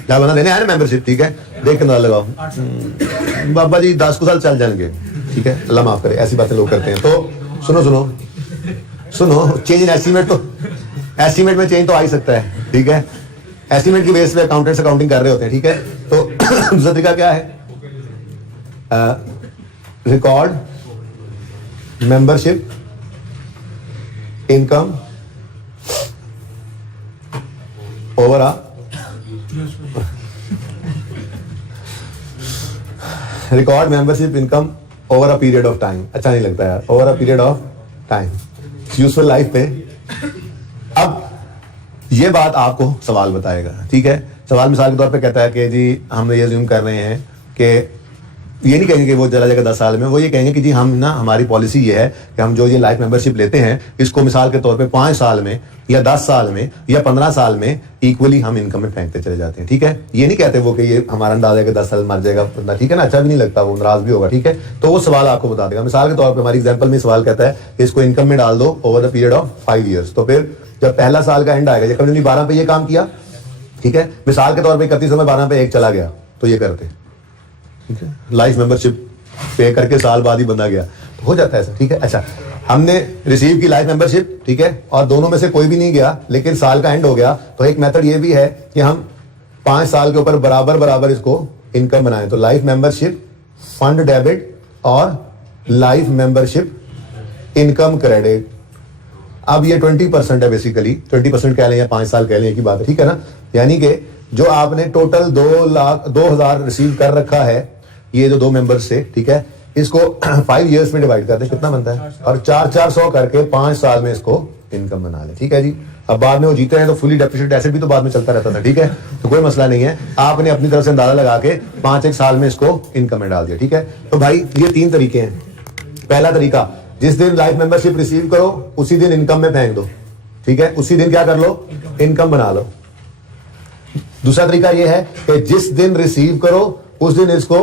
क्या बना देने आया ना मेंबरशिप, ठीक है, देख के अंदाजा लगाओ, बाबा जी 10 को साल चल जाएंगे। ठीक है, अल्लाह माफ करे, ऐसी बातें लोग करते हैं। तो सुनो, चेंज इन एस्टीमेट, तो एस्टीमेट में चेंज तो आ ही सकता है। ठीक है, एस्टीमेट की बेस पे अकाउंटेंट्स अकाउंटिंग कर रहे होते हैं। ठीक है, तो दूसरा तरीका क्या है, record membership income over a record membership income over a period of time. अच्छा नहीं लगता यार, over a period of time, useful life पे। अब ये बात आपको सवाल बताएगा। ठीक है, सवाल मिसाल के तौर पे कहता है कि जी हम ये अज्यूम कर रहे हैं कि, ये नहीं कहेंगे कि वो चला जाएगा 10 साल में, वो ये कहेंगे कि जी हम ना, हमारी पॉलिसी ये है कि हम जो ये लाइफ मेंबरशिप लेते हैं इसको मिसाल के तौर पे 5 साल में या 10 साल में या 15 साल में इक्वली हम इनकम में फेंकते चले जाते हैं। ठीक है, ये नहीं कहते वो कि ये हमारा अंदाजा है कि 10 साल मर जाएगा बंदा। ठीक है ना, अच्छा भी नहीं लगता, वो नाराज भी होगा। ठीक है, तो वो सवाल आपको बता देगा। मिसाल के तौर पर हमारी एग्जाम्पल में सवाल कहता है कि इसको इनकम में डाल दो over the period of 5 years. तो फिर जब पहला साल का एंड आएगा, जब जनवरी 12 पे ये काम किया, ठीक है, मिसाल के तौर पर 31 दिसंबर 12 पे एक चला गया, तो ये करते। ठीक है, लाइफ मेंबरशिप पे करके साल बाद ही बंदा गया, तो हो जाता है ऐसा। ठीक है, अच्छा, हमने रिसीव की लाइफ मेंबरशिप, ठीक है, और दोनों में से कोई भी नहीं गया, लेकिन साल का एंड हो गया, तो एक मेथड ये भी है कि हम 5 साल के ऊपर बराबर इसको इनकम बनाएं। तो लाइफ मेंबरशिप फंड डेबिट और लाइफ मेंबरशिप इनकम क्रेडिट। अब ये 20% है बेसिकली, 20% कह लें या 5 साल कह लें, की बात है। ठीक है ना, यानी कि जो आपने टोटल 2,00,000 रिसीव कर रखा है ये जो 2 मेंबर्स से, ठीक है, इसको 5 इयर्स में डिवाइड करते हैं, कितना बनता है, और 400 करके 5 साल में इसको इनकम बना ले। ठीक है जी, अब बाद में वो जीते हैं तो फुली डेप्रिशिएटेड एसेट भी तो बाद में चलता रहता था। ठीक है, तो कोई मसला नहीं है, आपने अपनी तरफ से अंदाजा लगा के 5-1 साल में इसको इनकम में डाल दिया। ठीक है, तो भाई ये 3 तरीके हैं। पहला तरीका, जिस दिन लाइफ मेंबरशिप रिसीव करो उसी दिन इनकम में फेंक दो। ठीक है, उसी दिन क्या कर लो, इनकम बना लो। दूसरा तरीका यह है कि जिस दिन रिसीव करो उस दिन इसको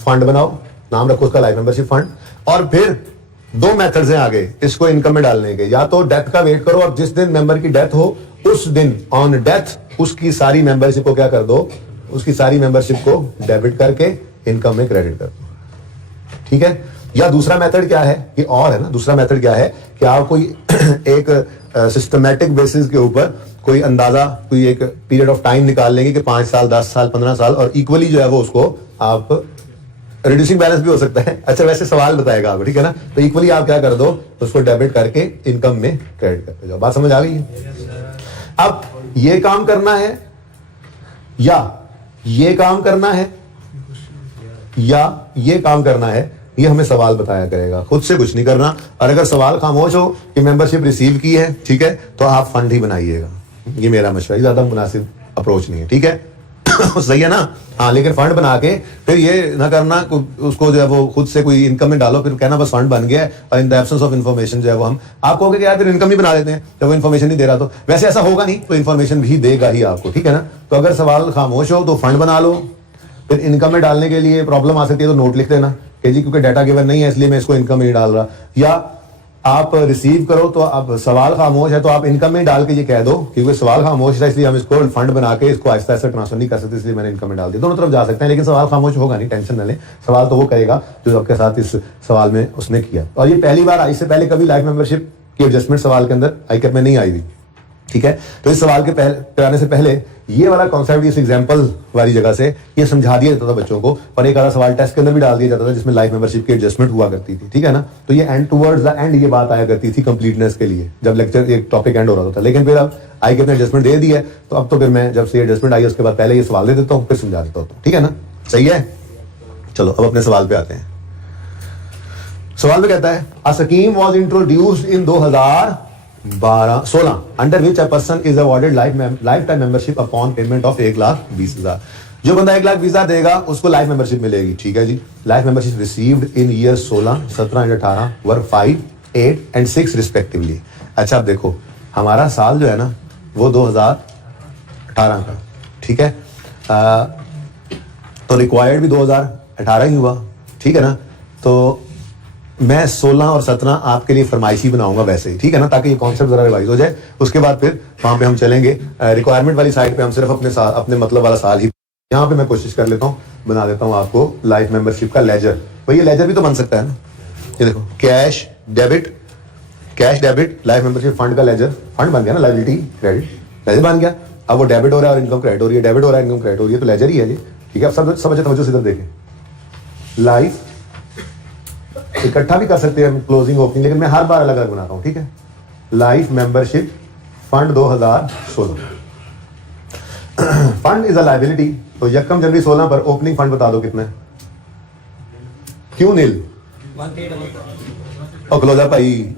फंड बनाओ, नाम रखो उसका लाइफ मेंबरशिप फंड। और फिर 2 मेथड्स हैं आगे इसको इनकम में डालने के, या तो डेथ का वेट करो और जिस दिन मेंबर की डेथ हो उस दिन ऑन डेथ उसकी सारी मेंबरशिप को क्या कर दो, उसकी सारी मेंबरशिप को डेबिट करके इनकम में क्रेडिट कर दो। ठीक है, या दूसरा मेथड क्या है, ये और है ना, दूसरा मेथड क्या है कि आप कोई एक सिस्टमैटिक बेसिस के ऊपर कोई अंदाजा, कोई एक पीरियड ऑफ टाइम निकाल लेंगे कि 5 साल 10 साल 15 साल, और इक्वली जो है वो उसको आप रिड्यूसिंग बैलेंस भी हो सकता है। अच्छा वैसे सवाल बताएगा आपको, ठीक है ना। तो इक्वली आप क्या कर दो, उसको डेबिट करके इनकम में क्रेडिट करते जाओ। बात समझ आ गई है। अब ये काम करना है या ये काम करना है या ये काम करना है, ये हमें सवाल बताया करेगा, खुद से कुछ नहीं करना। और अगर सवाल खामोश हो कि मेंबरशिप रिसीव की है, ठीक है, तो आप फंड ही बनाइएगा। ये मेरा मशवरा, ज्यादा मुनासिब अप्रोच नहीं है, ठीक है। सही है ना। हाँ, लेकिन फंड बना के फिर ये ना करना उसको जो है वो खुद से कोई इनकम में डालो, फिर कहना बस फंड बन गया है और in the absence of information जो है वो हम आपको हो गया यार फिर इनकम ही बना लेते हैं जब वो इन्फॉर्मेशन नहीं दे रहा। तो वैसे ऐसा होगा नहीं, तो इन्फॉर्मेशन भी देगा ही आपको, ठीक है ना। तो अगर सवाल खामोश हो तो फंड बना लो। फिर इनकम में डालने के लिए प्रॉब्लम आ सकती है तो नोट लिख देना कि जी क्योंकि डाटा गिवन नहीं है इसलिए मैं इसको इनकम में नहीं डाल रहा। या आप रिसीव करो तो अब सवाल खामोश है तो आप इनकम में डाल के ये कह दो क्योंकि सवाल खामोश है इसलिए हम इसको फंड बना के इसको आहिस्ता आहिस्ता ट्रांसफर नहीं कर सकते इसलिए मैंने इनकम में डाल दिया। दोनों तरफ जा सकते हैं, लेकिन सवाल खामोश होगा नहीं, टेंशन न लें। सवाल तो वो करेगा जो आपके साथ इस सवाल में उसने किया। और ये पहली बार आई, इससे पहले कभी लाइफ मेंबरशिप की एडजस्टमेंट सवाल के अंदर आईकैप में नहीं आई थी, ठीक है। तो इस सवाल के कराने से पहले ये वाला कॉन्सेप्ट इस एग्जांपल वाली जगह से ये समझा दिया जाता था बच्चों को, और एक आधा सवाल टेस्ट के अंदर भी डाल दिया जाता था जिसमें लाइफ मेंबरशिप की एडजस्टमेंट हुआ करती थी, ठीक है ना। तो ये एंड टुवर्ड्स द एंड ये बात आया करती थी कंप्लीटनेस के लिए, जब लेक्चर एक टॉपिक एंड हो रहा था। लेकिन फिर अब आई के अपने एडजस्टमेंट दे दी है, तो अब तो फिर मैं जब से एडजस्टमेंट आई उसके बाद पहले ये सवाल दे देता हूँ फिर समझा देता हूँ, ठीक है ना। सही है, चलो अब अपने सवाल पे आते हैं। सवाल में कहता है a scheme was introduced in 2016 under which a person is awarded life time membership upon payment of 1,20,000। जो बंदा 1,20,000 देगा उसको लाइफ मेंबरशिप मिलेगी, ठीक है जी। Life membership received in year 16, 17 and 18 were 5, 8 and 6 respectively. अच्छा अब देखो हमारा साल जो है ना वो 2018 का, ठीक है। तो रिक्वायर्ड भी 2018 ही हुआ, ठीक है ना। तो मैं 16 और 17 आपके लिए फरमाइशी बनाऊंगा वैसे ही, ठीक है ना, ताकि ये कॉन्सेप्ट जरा रिवाइज हो जाए। उसके बाद फिर वहां पे हम चलेंगे रिक्वायरमेंट वाली साइड पे, हम सिर्फ अपने मतलब वाला साल ही। यहाँ पे मैं कोशिश कर लेता हूँ, बना देता हूँ आपको लाइफ मेंबरशिप का लेजर। भाई ये लेजर भी तो बन सकता है ना, ये देखो cash debit life membership fund का लेजर। फंड बन गया ना, लायबिलिटी क्रेडिट लेजर बन गया। अब वो डेबिट हो रहा है और इनकम क्रेडिट हो रही है, डेबिट हो रहा है इनकम क्रेडिट हो रही है, तो लेजर ही है ये, ठीक है। अब सब अच्छे तवज्जो से इधर देखें। लाइफ इकट्ठा भी कर सकते हैं क्लोजिंग ओपनिंग, लेकिन मैं हर बार अलग अलग बनाता हूं, ठीक है। Life membership fund 2016 fund is a liability. तो 1 जनवरी 16 पर ओपनिंग फंड बता दो कितना है, क्यों नील और क्लोजर भाई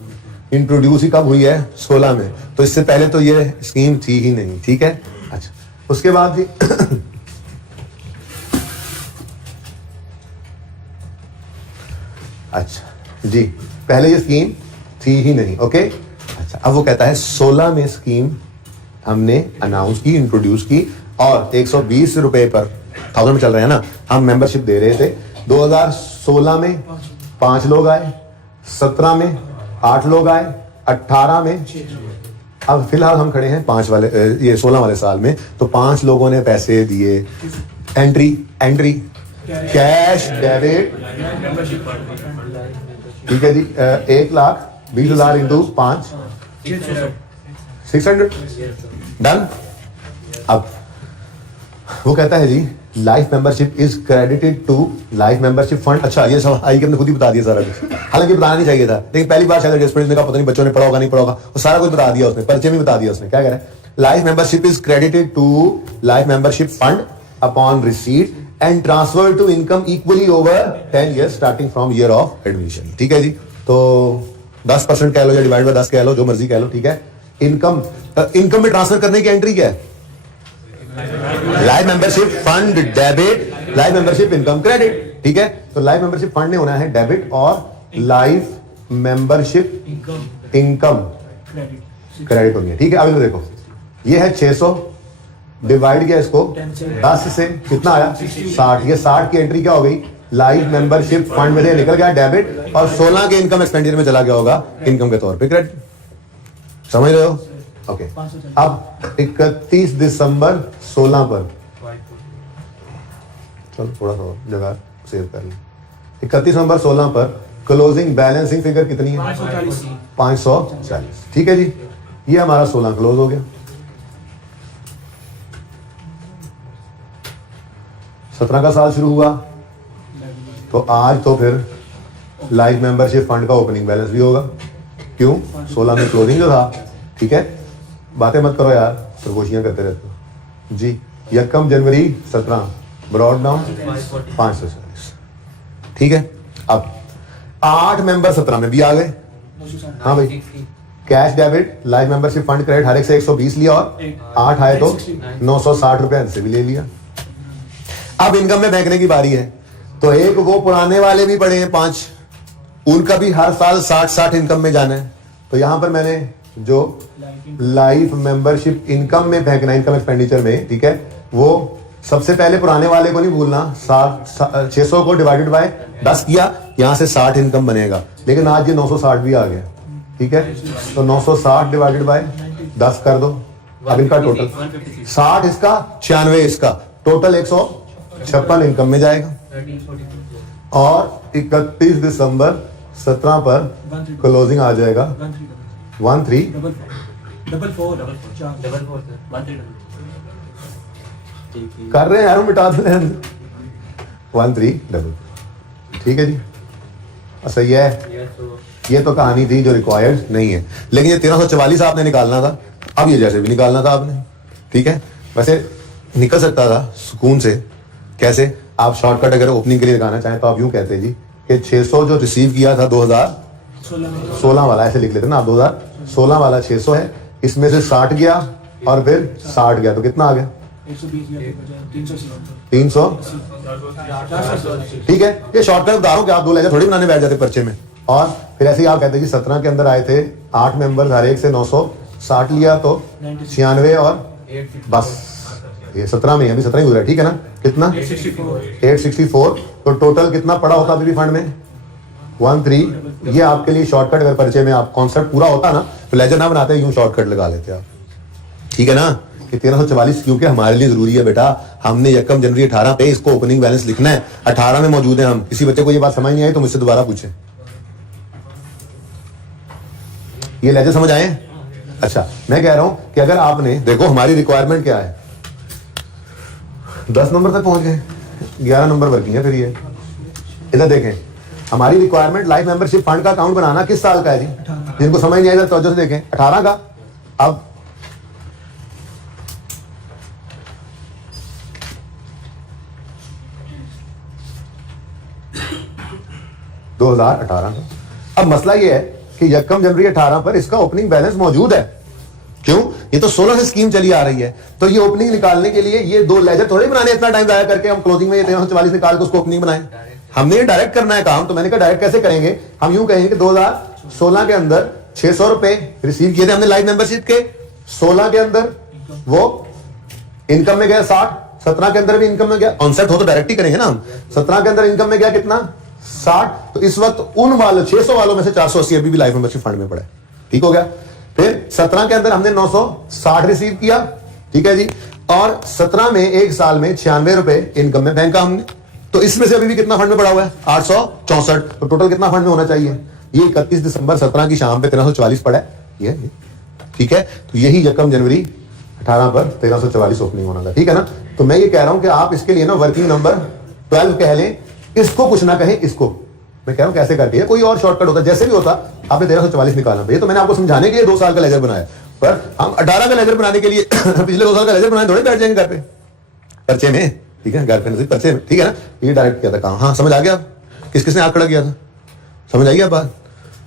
इंट्रोड्यूस ही कब हुई है 16 में, तो इससे पहले तो ये स्कीम थी ही नहीं, ठीक है। अच्छा उसके बाद भी अच्छा जी पहले ये स्कीम थी ही नहीं, ओके। अच्छा अब वो कहता है 16 में स्कीम हमने अनाउंस की, इंट्रोड्यूस की, और 120 रुपए पर 1000 में चल रहे हैं ना, हम मेंबरशिप दे रहे थे। 2016 में 5 लोग आए, 17 में 8 लोग आए, 18 में, अब फिलहाल हम खड़े हैं 5 वाले ये 16 वाले साल में, तो 5 लोगों ने पैसे दिए। एंट्री कैश डेबिट, ठीक है जी। 1,20,000 इंटू 5 600 डन। अब वो कहता है जी life membership is credited to life membership fund. अच्छा ये सब आई के हमने खुद ही बता दिया सारा कुछ, हालांकि बताना नहीं चाहिए था, लेकिन पहली बार शायद एडजस्टमेंट ने कहा पता नहीं बच्चों ने पढ़ा होगा नहीं पढ़ा होगा, वो सारा कुछ बता दिया उसने, परिचय में बता दिया उसने। क्या कह रहा है, life membership is credited to life membership fund upon receipt and transfer to income equally over 10 years starting from year of admission, ठीक है जी। तो 10% कह लो या डिवाइड बाय 10 कह लो, जो मर्जी कह लो, ठीक है। इनकम में ट्रांसफर करने की एंट्री क्या है, life membership fund debit, life membership income credit, ठीक है। तो लाइफ मेंबरशिप फंड ने होना है डेबिट और लाइफ मेंबरशिप इनकम क्रेडिट होनी है, ठीक है। अभी तो देखो ये है 600 डिवाइड किया इसको 10 से, कितना आया 60। ये 60 की एंट्री क्या हो गई, लाइफ मेंबरशिप फंड में से निकल गया डेबिट, और 16 के इनकम एक्सपेंडिचर में चला गया होगा इनकम के तौर पे क्रेडिट। समझ रहे हो, ओके। अब 31 दिसंबर 16 पर, चलो थोड़ा सा जगह सेव कर लें। 31 नवंबर 16 पर क्लोजिंग बैलेंसिंग फिगर कितनी है, 540, ठीक है जी। ये हमारा 16 क्लोज हो गया। 17 का साल शुरू हुआ, तो आज तो फिर लाइफ मेंबरशिप फंड का ओपनिंग बैलेंस भी होगा। क्यों? 16 में क्लोजिंग जो था। ठीक है, बातें मत करो यार, प्रकोशियां करते रहते हो जी। 1 जनवरी 17 ब्रॉड डाउन 540। ठीक है, अब 8 मेंबर 17 में भी आ गए। हाँ भाई, cash debit life membership fund credit हर एक से 120 लिया और 8 आए तो 960 रुपए से भी ले लिया। अब इनकम में फेंकने की बारी है। तो एक वो पुराने वाले भी पड़े हैं 5, उनका भी हर साल 60 इनकम में जाना है। तो यहां पर मैंने जो लाइफ मेंबरशिप इनकम में फेंकना, इनकम एक्सपेंडिचर में, ठीक है, वो सबसे पहले पुराने वाले को नहीं भूलना। 600 को डिवाइडेड बाय 10 किया, यहां से 60 इनकम बनेगा। लेकिन आज ये 960 भी आ गया। ठीक है, तो 960 डिवाइडेड बाय 10 कर दो। अब इनका टोटल 60 इसका, 96 इसका, टोटल 156 इनकम में जाएगा। और 31 दिसंबर 17 पर क्लोजिंग आ जाएगा 1344। कर रहे हैं यार, मिटा दो 1344। ठीक है जी, सही है। ये तो कहानी थी जो रिक्वायर्ड नहीं है, लेकिन ये 1344 आपने निकालना था। अब ये जैसे भी निकालना था आपने। ठीक है, वैसे निकल सकता था सुकून से। कैसे? आप शॉर्टकट अगर ओपनिंग के लिए लगाना चाहें तो आप यूं कहते जी कि 600 जो रिसीव किया था 2016 वाला, ऐसे लिख लेते ना आप, 2016 वाला 600 है, इसमें से 60 गया और फिर 60 गया, तो कितना आ गया? 300। ठीक है, ये शॉर्टकट बता रहा हूं कि आप 2 लेजर थोड़ी बनाने बैठ जाते पर्चे में। और फिर ऐसे ही आप कहते हैं कि 17 के अंदर आए थे 8 मेंबर, हर एक से 960 लिया तो 96 और बस ये 17 में, अभी 17 ही गुजरा। ठीक है ना, कितना? 864। तो टोटल कितना पड़ा होता अभी फंड में? 13। ये आपके लिए शॉर्टकट, अगर परिचय में आप कॉन्सेप्ट पूरा होता ना तो लेजर ना बनाते, यूं शॉर्टकट लगा लेते आप। ठीक है ना, कि 1344 क्योंकि हमारे लिए जरूरी है बेटा। हमने 1 जनवरी 18 पे इसको ओपनिंग बैलेंस लिखना है। 18 में मौजूद है हम। किसी बच्चे को ये बात समझ नहीं आई तो मुझसे दोबारा पूछे। ये लेजर समझ आए? अच्छा, मैं कह रहा हूं कि अगर आपने, देखो हमारी रिक्वायरमेंट क्या है, 10 नंबर तक पहुंच गए, 11 नंबर वर्किंग है। फिर ये इधर देखें, हमारी रिक्वायरमेंट लाइफ मेंबरशिप फंड का अकाउंट बनाना किस साल का है जी? जिनको समझ नहीं आएगा तो से देखें, 18 का। अब 2018 का। अब मसला ये है कि 1 जनवरी 18 पर इसका ओपनिंग बैलेंस मौजूद है। क्यों? ये तो 16 से स्कीम चली आ रही है। तो ये ओपनिंग निकालने के लिए ये 2 लेजर थोड़ी बनाने, इतना टाइम जाया करके हम क्लोजिंग में ये 1344 निकाल के उसको ओपनिंग बनाए। हमने डायरेक्ट करना है काम। तो मैंने कहा डायरेक्ट कैसे करेंगे? हम यूं कहेंगे कि 2016 के अंदर 600 रुपए रिसीव किए थे हमने लाइफ मेंबरशिप के। 16 के अंदर वो इनकम में गया 60, 17 के अंदर भी इनकम में गया। ऑनसेट हो तो डायरेक्ट ही करेंगे ना हम। 17 के अंदर इनकम में गया कितना? 60। तो इस वक्त उन वालों 600 वालों में से 480 अभी भी लाइफ मेंबरशिप फंड में पड़ा है। ठीक हो गया। फिर 17 के अंदर हमने 960 रिसीव किया। ठीक है जी। और 17 में एक साल में 96 रुपए इनकम में फेंका हमने। तो इसमें से अभी भी कितना फंड में पड़ा हुआ है? 864। तो टोटल कितना फंड में होना चाहिए? ये 31 दिसंबर 17 की शाम पे 1344 पड़ा है ये। ठीक है। तो यही 1 जनवरी 18 पर 1344 ओपनिंग होना था। ठीक है ना। तो मैं ये कह रहा हूं कि आप इसके लिए ना वर्किंग नंबर 12 कह लें, इसको कुछ ना कहें, इसको मैं कह रहा हूं कैसे करके है। कोई और शॉर्टकट होता, जैसे भी होता, आपने 1344 निकालना था। ये तो मैंने आपको समझाने के लिए 2 साल का लेजर बनाया, पर हम 18 का लेजर बनाने के लिए पिछले 2 साल का लेजर बनाने थोड़े बैठ जाएंगे घर पे पर्चे में। ठीक है, घर पे नहीं पर्चे में। ठीक है ना। ये डायरेक्ट किया था काम। हाँ समझ आ गया? किस किसने आग खड़ा किया था? समझ आई बात?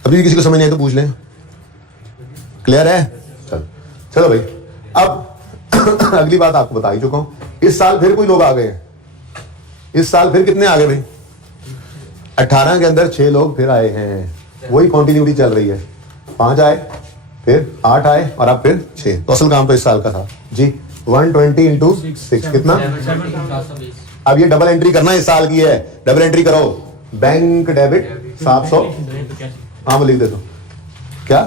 अभी किसी को समझ नहीं आई तो पूछ लें। क्लियर है? चलो चलो भाई। अब अगली बात आपको बता ही चुका हूं। इस साल फिर कोई लोग आ गए। इस साल फिर कितने आ गए भाई? 18 के अंदर 6 लोग फिर आए हैं। वही कंटिन्यूटी चल रही है। 5 आए, फिर 8 आए और अब फिर 6। तो असल काम तो इस साल का था जी। 120 इंटू 6 कितना? अब ये डबल एंट्री करना इस साल की है। डबल एंट्री करो। Bank debit 700। हाँ मैं लिख देता हूं। क्या?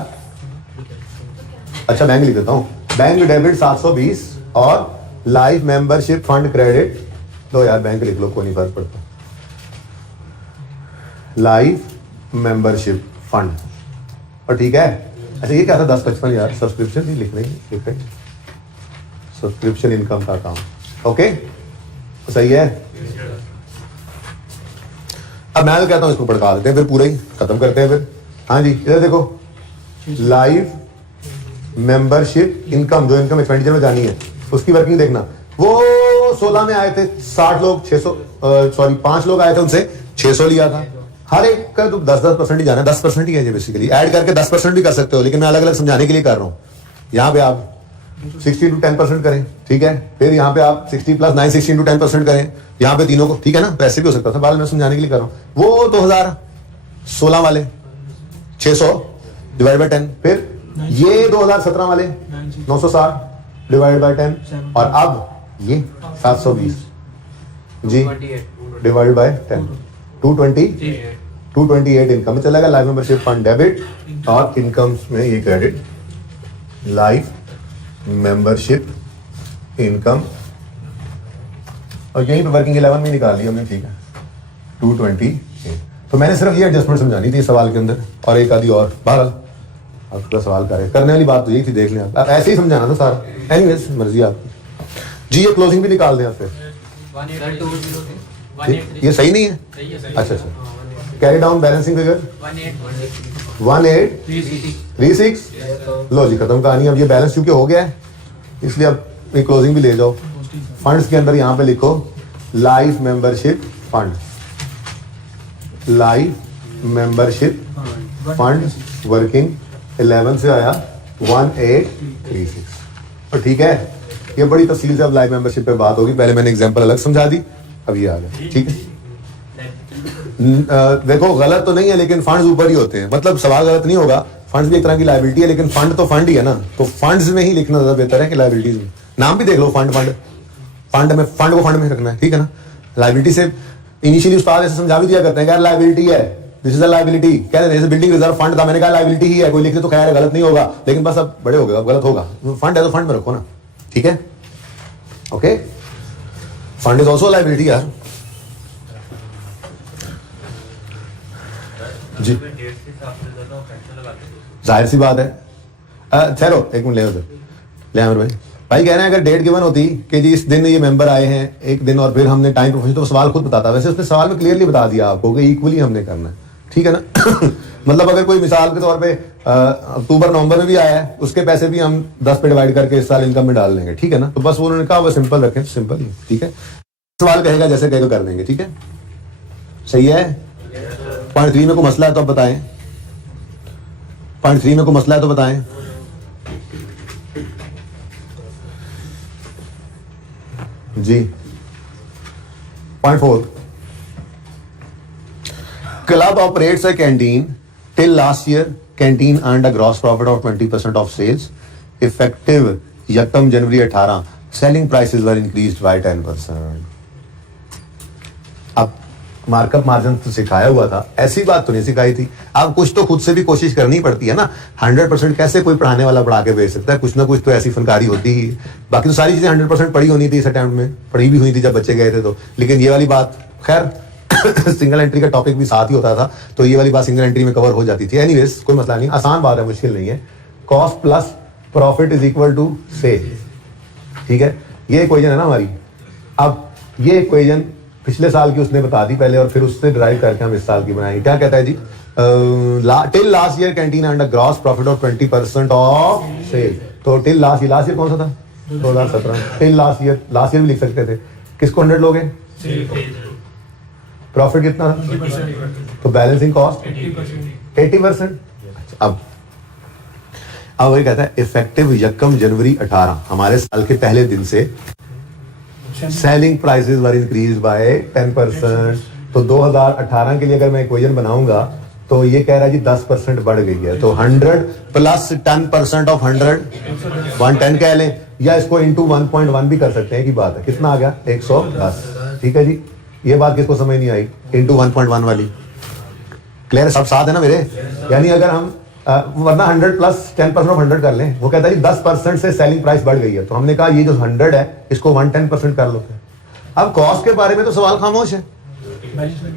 अच्छा बैंक लिख देता हूं। बैंक डेबिट 720 और लाइफ मेंबरशिप फंड क्रेडिट दो यार, बैंक लिख लो, कोई नहीं फर्क पड़ता। Life membership fund. और ठीक है। अच्छा ये क्या था? 1055 यार, सब्सक्रिप्शन नहीं लिख रहे सब्सक्रिप्शन इनकम का काम। ओके सही है। अब मैं तो कहता हूँ इसको पढ़का देते हैं, फिर पूरा ही खत्म करते हैं फिर। हाँ जी, इधर देखो, लाइव मेंबरशिप इनकम, जो इनकम एक्सपेंडिचर में जानी है उसकी वर्किंग देखना। वो 16 में आए थे 60 लोग, 5 लोग आए थे, उनसे 600 लिया था। हर एक का तो 10% ही जाना है, 10% ही है बेसिकली। ऐड करके 10% भी कर सकते हो, लेकिन मैं अलग अलग समझाने के लिए कर रहा हूँ। यहाँ पे आप 60 to 10% करें, ठीक है। फिर यहाँ पे आप 60 + 9 60 into 10% करें, यहाँ पे तीनों को, ठीक है ना। तो ऐसे भी हो सकता था, बाद में समझाने के लिए कर रहा हूँ। वो 2016 वाले 600 / 10, फिर ये 2017 वाले 960 / 10, और अब ये 720 जी / 10, 228 इनकम में चलेगा। लाइफ मेंबरशिप फंड डेबिट, और इनकम्स में ये क्रेडिट, लाइफ मेंबरशिप इनकम, और यहीं पे वर्किंग 11 में निकाल लिया हमने, ठीक है। 228। तो मैंने सिर्फ ये एडजस्टमेंट समझानी थी सवाल के अंदर, और एक आदि और। बहरहाल आप थोड़ा सवाल करें, करने वाली बात तो यही थी, देख लें आप ऐसे ही समझाना था सारा। एनीवेज मर्जी आपकी जी। ये क्लोजिंग भी निकाल दें आप फिर। ये सही नहीं है? अच्छा, कैरी डाउन बैलेंसिंग फिगर 1836। लो जी, खत्म कहानी। अब ये बैलेंस चूंकि हो गया है, इसलिए अब ये क्लोजिंग भी ले जाओ। फंड्स के अंदर यहां पे लिखो life membership fund, life membership fund working 11 से आया 1836, और ठीक है। ये बड़ी तफसील से अब लाइफ मेंबरशिप पे बात होगी, पहले मैंने एग्जांपल अलग समझा दी, अब ये आ गया, ठीक है। देखो गलत तो नहीं है, लेकिन फंड्स ऊपर ही होते हैं, मतलब सवाल गलत नहीं होगा। फंड्स भी एक तरह की लायबिलिटी है, लेकिन फंड तो फंड ही है ना, तो फंड्स में ही लिखना ज्यादा बेहतर है कि लायबिलिटीज में। नाम भी देख लो, फंड में, फंड को फंड में रखना है, ठीक है ना। लायबिलिटी से इनिशियली उस्ताद ऐसे समझा भी दिया करते हैं, यार लायबिलिटी है, दिस इज अ लायबिलिटी। कहते हैं जैसे बिल्डिंग रिजर्व फंड था, मैंने कहा लायबिलिटी ही है, कोई लिख दे तो खैर गलत नहीं होगा, लेकिन बस अब बड़े हो गए, अब गलत होगा। फंड है तो फंड में रखो ना, ठीक है। Okay, fund is also liability यार जी, जाहिर सी बात है। ठहरो एक मिनट, ले आमिर भाई कह रहे हैं अगर डेट गिवन होती कि जी इस दिन ये मेंबर आए हैं एक दिन, और फिर हमने टाइम प्रोफेशन, तो सवाल खुद बताता। वैसे उसने सवाल में क्लियरली बता दिया आपको कि इक्वली हमने करना है, ठीक है ना। मतलब अगर कोई मिसाल के तौर पे अक्टूबर नवंबर में भी आया है, उसके पैसे भी हम 10 पे डिवाइड करके इस साल इनकम में डाल देंगे, ठीक है ना। तो बस उन्होंने कहा वो सिंपल रखें, सिंपल ही, ठीक है। सवाल कहेगा जैसे कहेगा कर देंगे, ठीक है, सही है। पॉइंट 3 में कोई मसला है तो आप बताएं, पॉइंट 3 में कोई मसला है तो बताएं। जी, point 4, club operates a canteen till last year canteen earned a gross profit of 20% of sales effective 1 January 18 selling prices were increased by 10%। अब मार्कअप मार्जिन तो सिखाया हुआ था, ऐसी बात तो नहीं सिखाई थी। अब कुछ तो खुद से भी कोशिश करनी पड़ती है ना। 100% कैसे कोई पढ़ाने वाला पढ़ा के भेज सकता है, कुछ ना कुछ तो ऐसी फनकारी होती ही। बाकी तो सारी चीजें 100% पढ़ी होनी थी इस अटेम्प्ट में, पढ़ी भी हुई थी जब बच्चे गए थे तो। लेकिन ये वाली बात खैर सिंगल एंट्री का टॉपिक भी साथ ही होता था, तो ये वाली बात सिंगल एंट्री में कवर हो जाती थी। एनीवेज कोई मसला नहीं, आसान बात है, मुश्किल नहीं है। Cost plus profit is equal to sale, ठीक है। ये इक्वेशन है ना हमारी। अब ये इक्वेशन पिछले साल की उसने बता दी पहले, और फिर उससे ड्राइव करके हम इस साल की बनाई। क्या कहता है जी, till last year canteen earned a gross profit of 20% of sale. तो टिल लास्ट ईयर कौन सा था, 2017। टिल लास्ट ईयर भी लिख सकते थे। किसको 100 लोगे, प्रॉफिट कितना था, तो बैलेंसिंग कॉस्ट 80%। अब वही कहता है इफेक्टिव 1 जनवरी 18 हमारे साल के पहले दिन से selling prices were increase by 10%। तो 2018 के लिए अगर मैं इक्वेशन बनाऊंगा तो ये कह रहा है जी 10% बढ़ गई है। तो 100 प्लस 10% ऑफ 100 110 कह लें, या इसको इंटू 1.1 भी कर सकते हैं, की बात है। कितना आ गया, 110, ठीक है जी। ये बात किसको समझ नहीं आई, इंटू 1.1 वाली। क्लियर, सब साथ है ना मेरे। यानी अगर हम वरना 100 प्लस 10% ऑफ 100 कर लें, वो कहता है 10% से सेलिंग प्राइस बढ़ गई है। तो हमने कहा ये जो 100 है इसको 110% कर लो। अब कॉस्ट के बारे में तो सवाल खामोश है,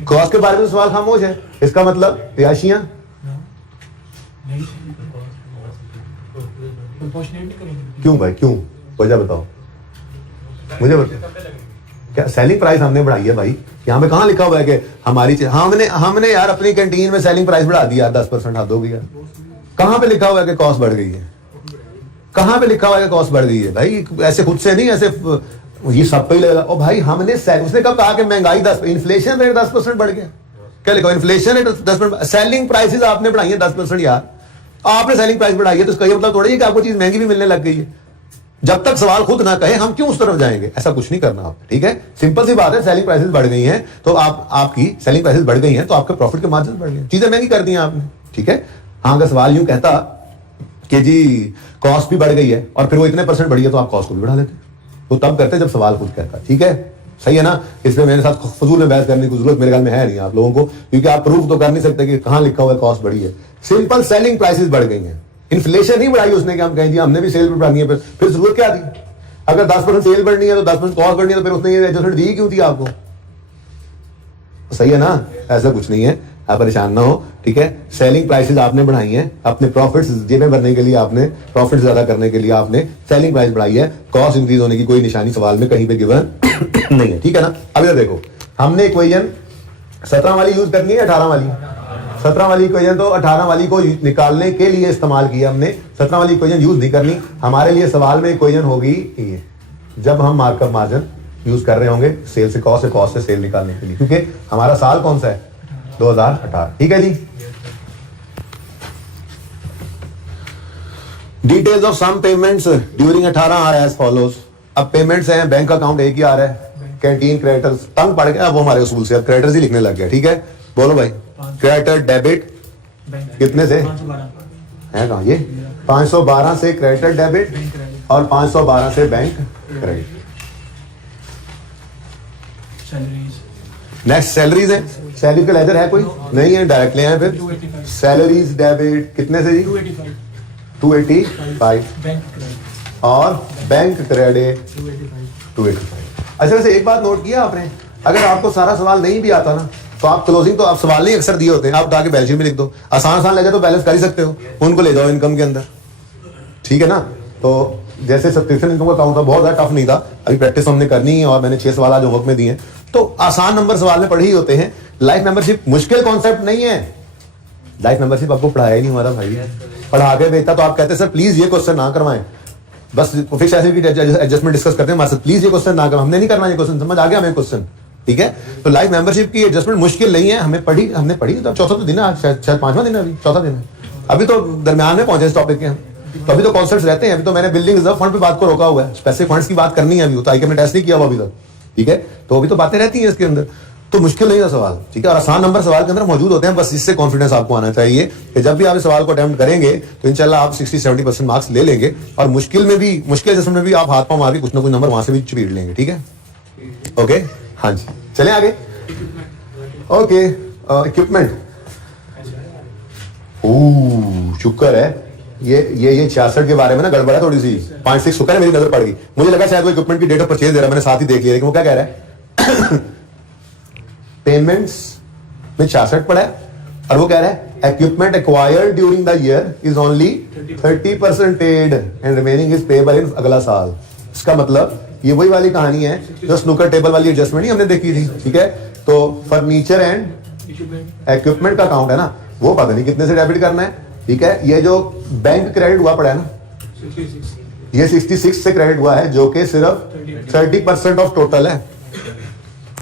कॉस्ट के बारे में तो सवाल खामोश है। इसका मतलब रियाशियां क्यों भाई, क्यों, वजह बताओ मुझे, क्या सेलिंग प्राइस हमने बढ़ाई है भाई? यहाँ पे कहाँ लिखा हुआ है कि हमारी हमने यार अपनी कैंटीन में सेलिंग प्राइस बढ़ा दिया 10%, हद हो गया। कहाँ पे लिखा हुआ है कि कॉस्ट बढ़ गई है? कहाँ पे लिखा हुआ है कि कॉस्ट बढ़ गई है भाई? ऐसे खुद से नहीं, ऐसे ये सब पे ही लगेगा। और भाई हमने उसने कब कहा कि महंगाई 10, इन्फ्लेशन रेट 10% बढ़ गया? क्या लिखा? Inflation rate 10%। सेलिंग प्राइसेस आपने बढ़ाई है 10% यार। आपने सेलिंग प्राइस बढ़ाई है तो इसका ये मतलब थोड़ा ही कि आपको चीज महंगी भी मिलने लग गई है। जब तक सवाल खुद ना कहे हम क्यों उस तरफ जाएंगे? ऐसा कुछ नहीं करना आपने, ठीक है? सिंपल सी बात है, सेलिंग प्राइसेस बढ़ गई हैं तो आपकी सेलिंग प्राइसेस बढ़ गई हैं तो आपके प्रॉफिट के मार्जिन बढ़ गए, चीजें महंगी कर दी हैं आपने, ठीक है? हाँ, अगर सवाल यूं कहता कि जी कॉस्ट भी बढ़ गई है और फिर वो इतने % बढ़ी है तो आप कॉस्ट को भी बढ़ा लेते, तो तब करते जब सवाल खुद कहता, ठीक है? सही है ना? इसमें मेरे साथ फजूल में बहस करने की जरूरत मेरे ख्याल में है नहीं आप लोगों को, क्योंकि आप प्रूफ तो कर नहीं सकते कि कहां लिखा हुआ है कॉस्ट बढ़ी है। सिंपल सेलिंग प्राइसेस बढ़ गई हैं, इन्फ्लेशन नहीं बढ़ाई उसने कि हम कहें दिया हमने भी सेल बढ़ानी है, फिर जरूरत क्या थी? अगर 10% सेल बढ़नी है तो 10% कॉस्ट बढ़नी है तो फिर उसने ये एडजस्टमेंट दी क्यों थी आपको? सही है ना? ऐसा कुछ नहीं है, आप परेशान ना हो, ठीक है? सेलिंग प्राइसेस आपने बढ़ाई हैं, अपने प्रॉफिट्स जेबें भरने के लिए, आपने प्रॉफिट ज्यादा करने के लिए आपने सेलिंग प्राइस बढ़ाई है। कॉस्ट इंक्रीज होने की कोई निशानी सवाल में कहीं पे गिवन नहीं है, ठीक है ना? अब इधर देखो, हमने इक्वेशन 17 वाली यूज करनी है 18 वाली? 17 वाली इक्वेशन तो 18 वाली को निकालने के लिए इस्तेमाल किया हमने, 17 वाली इक्वेशन यूज नहीं करनी हमारे लिए। सवाल में इक्वेशन होगी ये, जब हम मार्कअप मार्जिन यूज कर रहे होंगे सेल से कॉस्ट से सेल निकालने के लिए, क्योंकि हमारा साल कौन सा है? 2018, ठीक है जी? Details of some payments during 18 are as follows. अब पेमेंट्स हैं, बैंक अकाउंट एक ही आ रहा है, कैंटीन क्रेडिटर्स तंग पड़ गया, वो हमारे उसूल से अब क्रेडिटर्स ही लिखने लग गया, ठीक है? बोलो भाई, क्रेडिटर डेबिट कितने से है? कहा ये 512 से क्रेडिटर डेबिट और 512 से बैंक क्रेडिट। नेक्स्ट सैलरीज है, सैलरी का लेजर है कोई नहीं है, डायरेक्ट ले आए। फिर सैलरीज डेबिट कितने से जी? 285 और बैंक क्रेडिट 285। अच्छा, वैसे एक बात नोट किया आपने, अगर आपको सारा सवाल नहीं भी आता ना तो आप क्लोजिंग तो आप सवाल नहीं अक्सर दिए होते हैं, आप उठा के बैलेंस शीट में लिख दो, आसान ले जाए तो बैलेंस कर ही सकते हो, उनको ले जाओ इनकम के अंदर, ठीक है ना? तो जैसे सब्सक्रिप्शन इनकम का काउंट था, बहुत ज्यादा टफ नहीं था, अभी प्रैक्टिस हमने करनी है और मैंने 6 सवाल आज होमवर्क में दिए हैं, तो आसान नंबर सवाल में पढ़े ही होते हैं। लाइफ मेंबरशिप मुश्किल कॉन्सेप्ट नहीं है, लाइफ मेंबरशिप आपको पढ़ाया ही नहीं हमारा भाई, पढ़ा के भेजता तो आप कहते सर प्लीज ये क्वेश्चन ना करवाएं, बस फिक्स ऐसे भी एडजस्टमेंट डिस्कस करते हैं, प्लीज ये क्वेश्चन ना करवाएं, हमने नहीं करना ये क्वेश्चन, समझ आ गया हमें क्वेश्चन, ठीक है? तो लाइफ मेंबरशिप की एडजस्टमेंट मुश्किल नहीं है, हमने पढ़ी तो चौथा तो दिन है, शायद 5वां दिन है, अभी चौथा दिन है, अभी तो दरमियान में पहुंचे इस टॉपिक के हम, तो अभी तो कॉन्सेप्ट्स रहते हैं। अभी तो मैंने बिल्डिंग रिजर्व फंड पे बात को रोका हुआ है, स्पेसिफिक फंड्स की बात करनी है अभी, तो आईके टेस्ट नहीं किया हुआ अभी तक, ठीक है? तो अभी तो बातें रहती हैं इसके अंदर, तो मुश्किल नहीं था सवाल, ठीक है? और आसान नंबर सवाल के अंदर मौजूद होते हैं, बस इससे कॉन्फिडेंस आपको आना चाहिए कि जब भी आप इस सवाल को अटेम्प्ट करेंगे तो इंशाल्लाह आप 60-70% मार्क्स ले लेंगे, और मुश्किल एडजस्टमेंट में भी आप हाथ पांव मार के कुछ ना कुछ नंबर वहां से भी चीर लेंगे, ठीक है? ओके, हाँ जी, चलें आगे। ओके, इक्विपमेंट, शुक्र है ये 66 के बारे में ना गड़बड़ है थोड़ी सी, 5-6 शुक्र है मेरी नजर पड़ गई, मुझे लगा शायद वो इक्विपमेंट की डेट ऑफ परचेज दे रहा है, मैंने साथ ही देख लिया, लेकिन वो क्या कह रहा है पेमेंट्स में 66 पड़ा है और वो कह रहा है equipment acquired during the year is only 30% paid and remaining is payable in अगला साल। इसका मतलब ये वही वाली कहानी है जो स्नूकर टेबल वाली एडजस्टमेंट ही हमने देखी थी, ठीक है? तो फर्नीचर एंड इक्विपमेंट का अकाउंट है ना, वो पता नहीं कितने से डेबिट करना है, ठीक है? ये जो बैंक क्रेडिट हुआ पड़ा है ना, ये 66 से क्रेडिट हुआ है, जो कि सिर्फ 30% ऑफ टोटल है,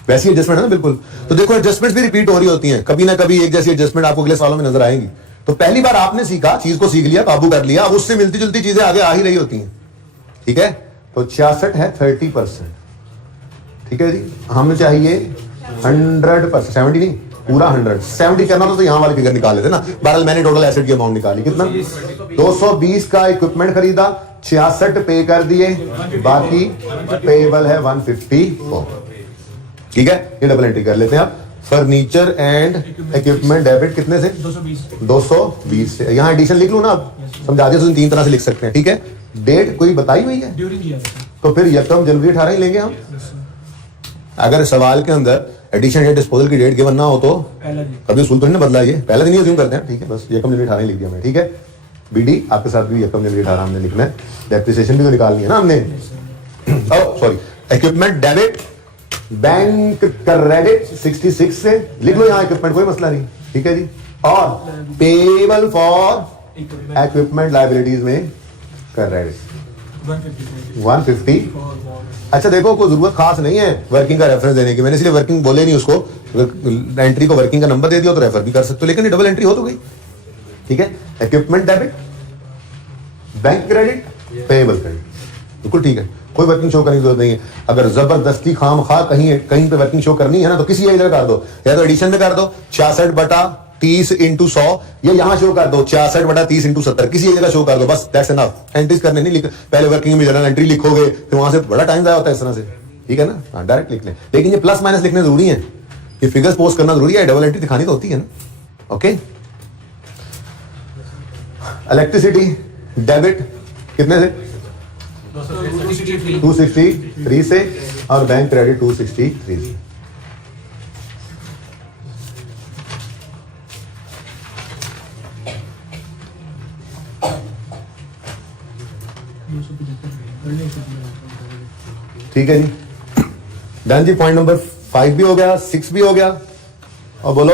वैसी एडजस्टमेंट है ना, बिल्कुल। तो देखो एडजस्टमेंट भी रिपीट हो रही होती हैं, कभी ना कभी एक जैसी एडजस्टमेंट आपको अगले सालों में नजर आएंगी। तो पहली बार आपने सीखा, चीज को सीख लिया, काबू कर लिया, अब उससे मिलती जुलती चीजें आगे आ ही रही होती हैं, ठीक है? तो 66 है 30%, ठीक है जी? हमें चाहिए 100%, 70 नहीं, पूरा 100, 70 करना तो यहाँ वाले फिगर निकाल लेते ना। बहरहाल मैंने टोटल एसेट की अमाउंट निकाली, कितना? 220 का इक्विपमेंट खरीदा, 66 पे कर दिए, बाकी पेएबल है 154, ठीक है? ये डबल एंट्री कर लेते हैं आप। फर्नीचर एंड इक्विपमेंट डेबिट कितने से? 220 से। यहाँ एडिशन लिख लूं ना, आप समझा दिया तो 3 तरह से लिख सकते हैं, ठीक है? डेट कोई बताई हुई है तो फिर 1 जनवरी 18 ही लेंगे हम। अगर सवाल के अंदर एडिशन या डिस्पोजल की डेट गिवन ना हो तो कभी उसूल तो नहीं बदला, ये पहले दिन ही अज्यूम करते हैं, ठीक है? बस 1 जनवरी 18 ही लिख दिया मैं, ठीक है? बीडी आपके साथ भी 1 जनवरी 18 हमने लिखना है, डेप्रिसिएशन भी तो निकालनी है ना हमने। Sorry, equipment debit bank credit 66 से लिख लो यहाँ इक्विपमेंट, कोई मसला नहीं, ठीक है जी। और पेबल फॉर इक्विपमेंट लाइबिलिटीज में क्रेडिट 150। अच्छा देखो, कोई जरूरत खास नहीं है वर्किंग का रेफरेंस देने की, मैंने इसलिए वर्किंग बोले नहीं उसको, एंट्री को वर्किंग का नंबर दे दिया तो रेफर भी कर सकते हो, लेकिन ये डबल एंट्री हो तो गई, ठीक है। Equipment debit, bank credit, payable credit, बिल्कुल ठीक है, कोई वर्किंग शो करने की जरूरत नहीं है। अगर जबरदस्ती खाम खा कहीं पे वर्किंग शो करनी है ना, तो किसी एक जगह कर दो, या तो एडिशन में कर दो 66/30 × 100, या यहां शो कर दो 66/30 × 70, किसी एक जगह शो कर दो, बस दैट्स एनफ। एंट्रीज करने नहीं, पहले वर्किंग में जर्नल एंट्री लिखोगे तो वहां से बड़ा टाइम जाया होता है इस तरह से, ठीक है ना। हाँ, डायरेक्ट लिख लें, लेकिन ये प्लस माइनस लिखने जरूरी है, ये फिगर्स पोस्ट करना जरूरी है, डबल एंट्री दिखानी तो होती है ना। ओके, इलेक्ट्रिसिटी डेबिट कितने से? 263 से, और बैंक क्रेडिट 263 से। ठीक है जी, डन जी। पॉइंट नंबर 5 भी हो गया, 6 भी हो गया, और बोलो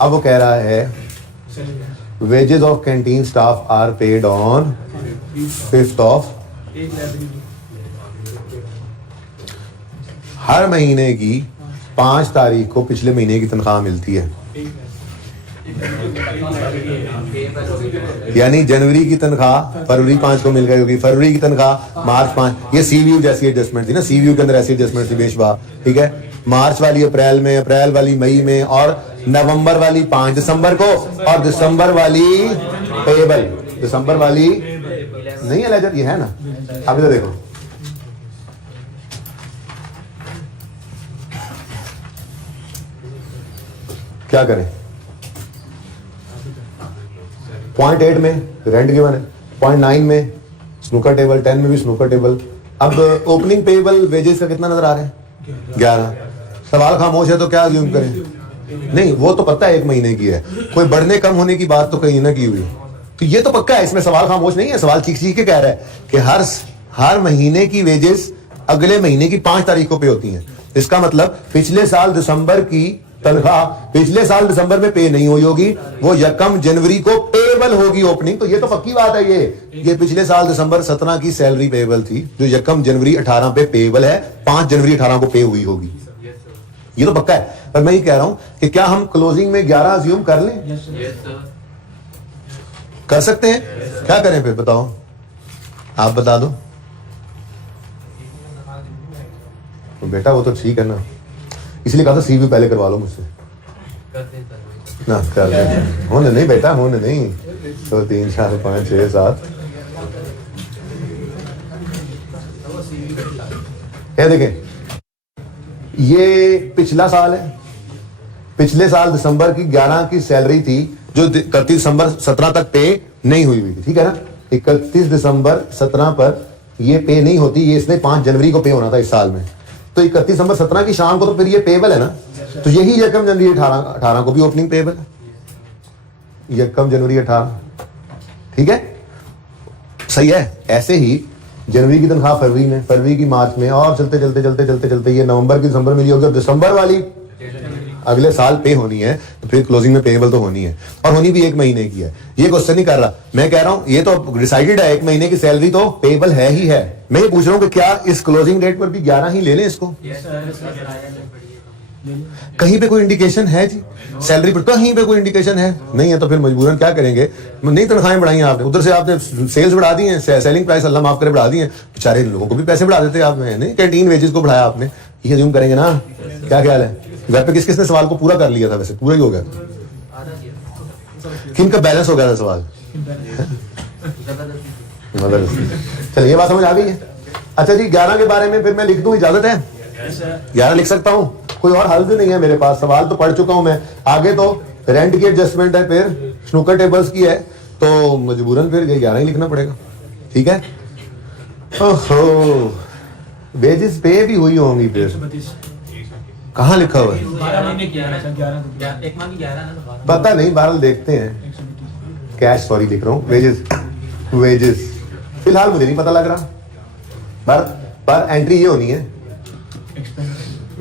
अब वो कह रहा है wages of canteen staff are paid on 5th of, हर महीने की 5 तारीख को पिछले महीने की तनख्वाह मिलती है, यानी जनवरी की तनख्वाह फरवरी 5 को मिल गई होगी, फरवरी की तनख्वाह मार्च 5। ये सीवीयू जैसी एडजस्टमेंट थी ना, सीवीयू के अंदर ऐसी एडजस्टमेंट थी बेशबा, ठीक है। मार्च वाली अप्रैल में, अप्रैल वाली मई में, और नवंबर वाली 5 दिसंबर को, और दिसंबर वाली पेबल, दिसंबर वाली नहीं है लेजर, ये है ना। अभी तो देखो, क्या करें। पॉइंट 8 में रेंट गिवन है, पॉइंट 9 में स्नूकर टेबल, 10 में भी स्नूकर टेबल। अब ओपनिंग पेबल वेजेस का कितना नजर आ रहा है? 11। सवाल खामोश है तो क्या अज्यूम करें? नहीं, वो तो पता है 1 महीने की है, कोई बढ़ने कम होने की बात तो कहीं ना की हुई, तो ये तो पक्का है, इसमें सवाल खामोश नहीं है। सवाल चीख चीख के कह रहा है कि हर महीने की वेजेस अगले महीने की 5 तारीख को पे होती हैं। इसका मतलब पिछले साल दिसंबर की तनख्वाह पिछले साल दिसंबर में पे नहीं हुई होगी, वो 1 जनवरी को पेबल होगी ओपनिंग, तो ये तो पक्की बात है। ये पिछले साल दिसंबर 17 की सैलरी पेबल थी, जो 1 जनवरी 18 पे पेबल है, 5 जनवरी 18 को पे हुई होगी, ये तो पक्का है। पर मैं ये कह रहा हूं कि क्या हम क्लोजिंग में 11 अज्यूम कर लें? कर सकते हैं? क्या करें फिर बताओ, आप बता दो। तो बेटा वो तो ठीक है ना, इसलिए कहा था सीवी पहले करवा लो मुझसे ना, कर दे। होने नहीं बेटा, होने नहीं, तो 3 4 5 6 7 ये देखें, ये पिछला साल है, पिछले साल दिसंबर की 11 की सैलरी थी, जो 31 दिसंबर 17 तक पे नहीं हुई थी, ठीक है ना। 31 दिसंबर 17 पर ये पे नहीं होती, ये इसने 5 जनवरी को पे होना था इस साल में, तो 31 दिसंबर 17 की शाम को तो फिर ये पेबल है ना, तो यही 1 जनवरी 18 को भी ओपनिंग पेबल है, 1 जनवरी 18, ठीक है, सही है। ऐसे ही जनवरी की तनख्वाह फरवरी में, फरवरी की मार्च में, और चलते चलते चलते चलते चलते ये नवंबर की दिसंबर मिली होगी, और दिसंबर वाली अगले साल पे होनी है, तो फिर क्लोजिंग में पेबल तो होनी है, और होनी भी 1 महीने की है। ये क्वेश्चन नहीं कर रहा, मैं कह रहा हूं ये तो डिसाइडेड है, 1 महीने की सैलरी तो पेबल है ही है। मैं ये पूछ रहा हूं कि क्या इस क्लोजिंग डेट पर भी 11 ही ले लें इसको? कहीं पे कोई इंडिकेशन है जी सैलरी पर? कहीं पे कोई इंडिकेशन है? नहीं है, तो फिर मजबूरन क्या करेंगे, नहीं तनख्वाहें बढ़ाई आपने, उधर से आपने सेल्स बढ़ा दी है, सेलिंग प्राइस अल्लाह माफ करे बढ़ा दी है, बेचारे लोगों को भी पैसे बढ़ा देते आपने, नहीं कैंटीन वेजेस को बढ़ाया आपने, ये अज्यूम करेंगे ना। क्या ख्याल है? घर पे किस किसने सवाल को पूरा कर लिया था? वैसे पूरा ही हो गया, किन का बैलेंस हो गया था सवाल? चलिए ये बात समझ आ गई है। अच्छा जी, 11 के बारे में फिर मैं लिख दूं, इजाजत है? 11 लिख सकता हूं, कोई और हल भी नहीं है मेरे पास, सवाल तो पढ़ चुका हूं मैं। आगे तो रेंट की एडजस्टमेंट है, फिर स्नूकर टेबल्स की है, तो मजबूरन फिर 11 ही लिखना पड़ेगा, ठीक है। ओहो, वेजेस पे भी हुई होंगी, फिर कहाँ लिखा हुआ है? पता नहीं, बहरहाल देखते हैं। कैश सॉरी लिख रहा हूँ, वेजेस फिलहाल मुझे नहीं पता लग रहा, पर एंट्री ये होनी है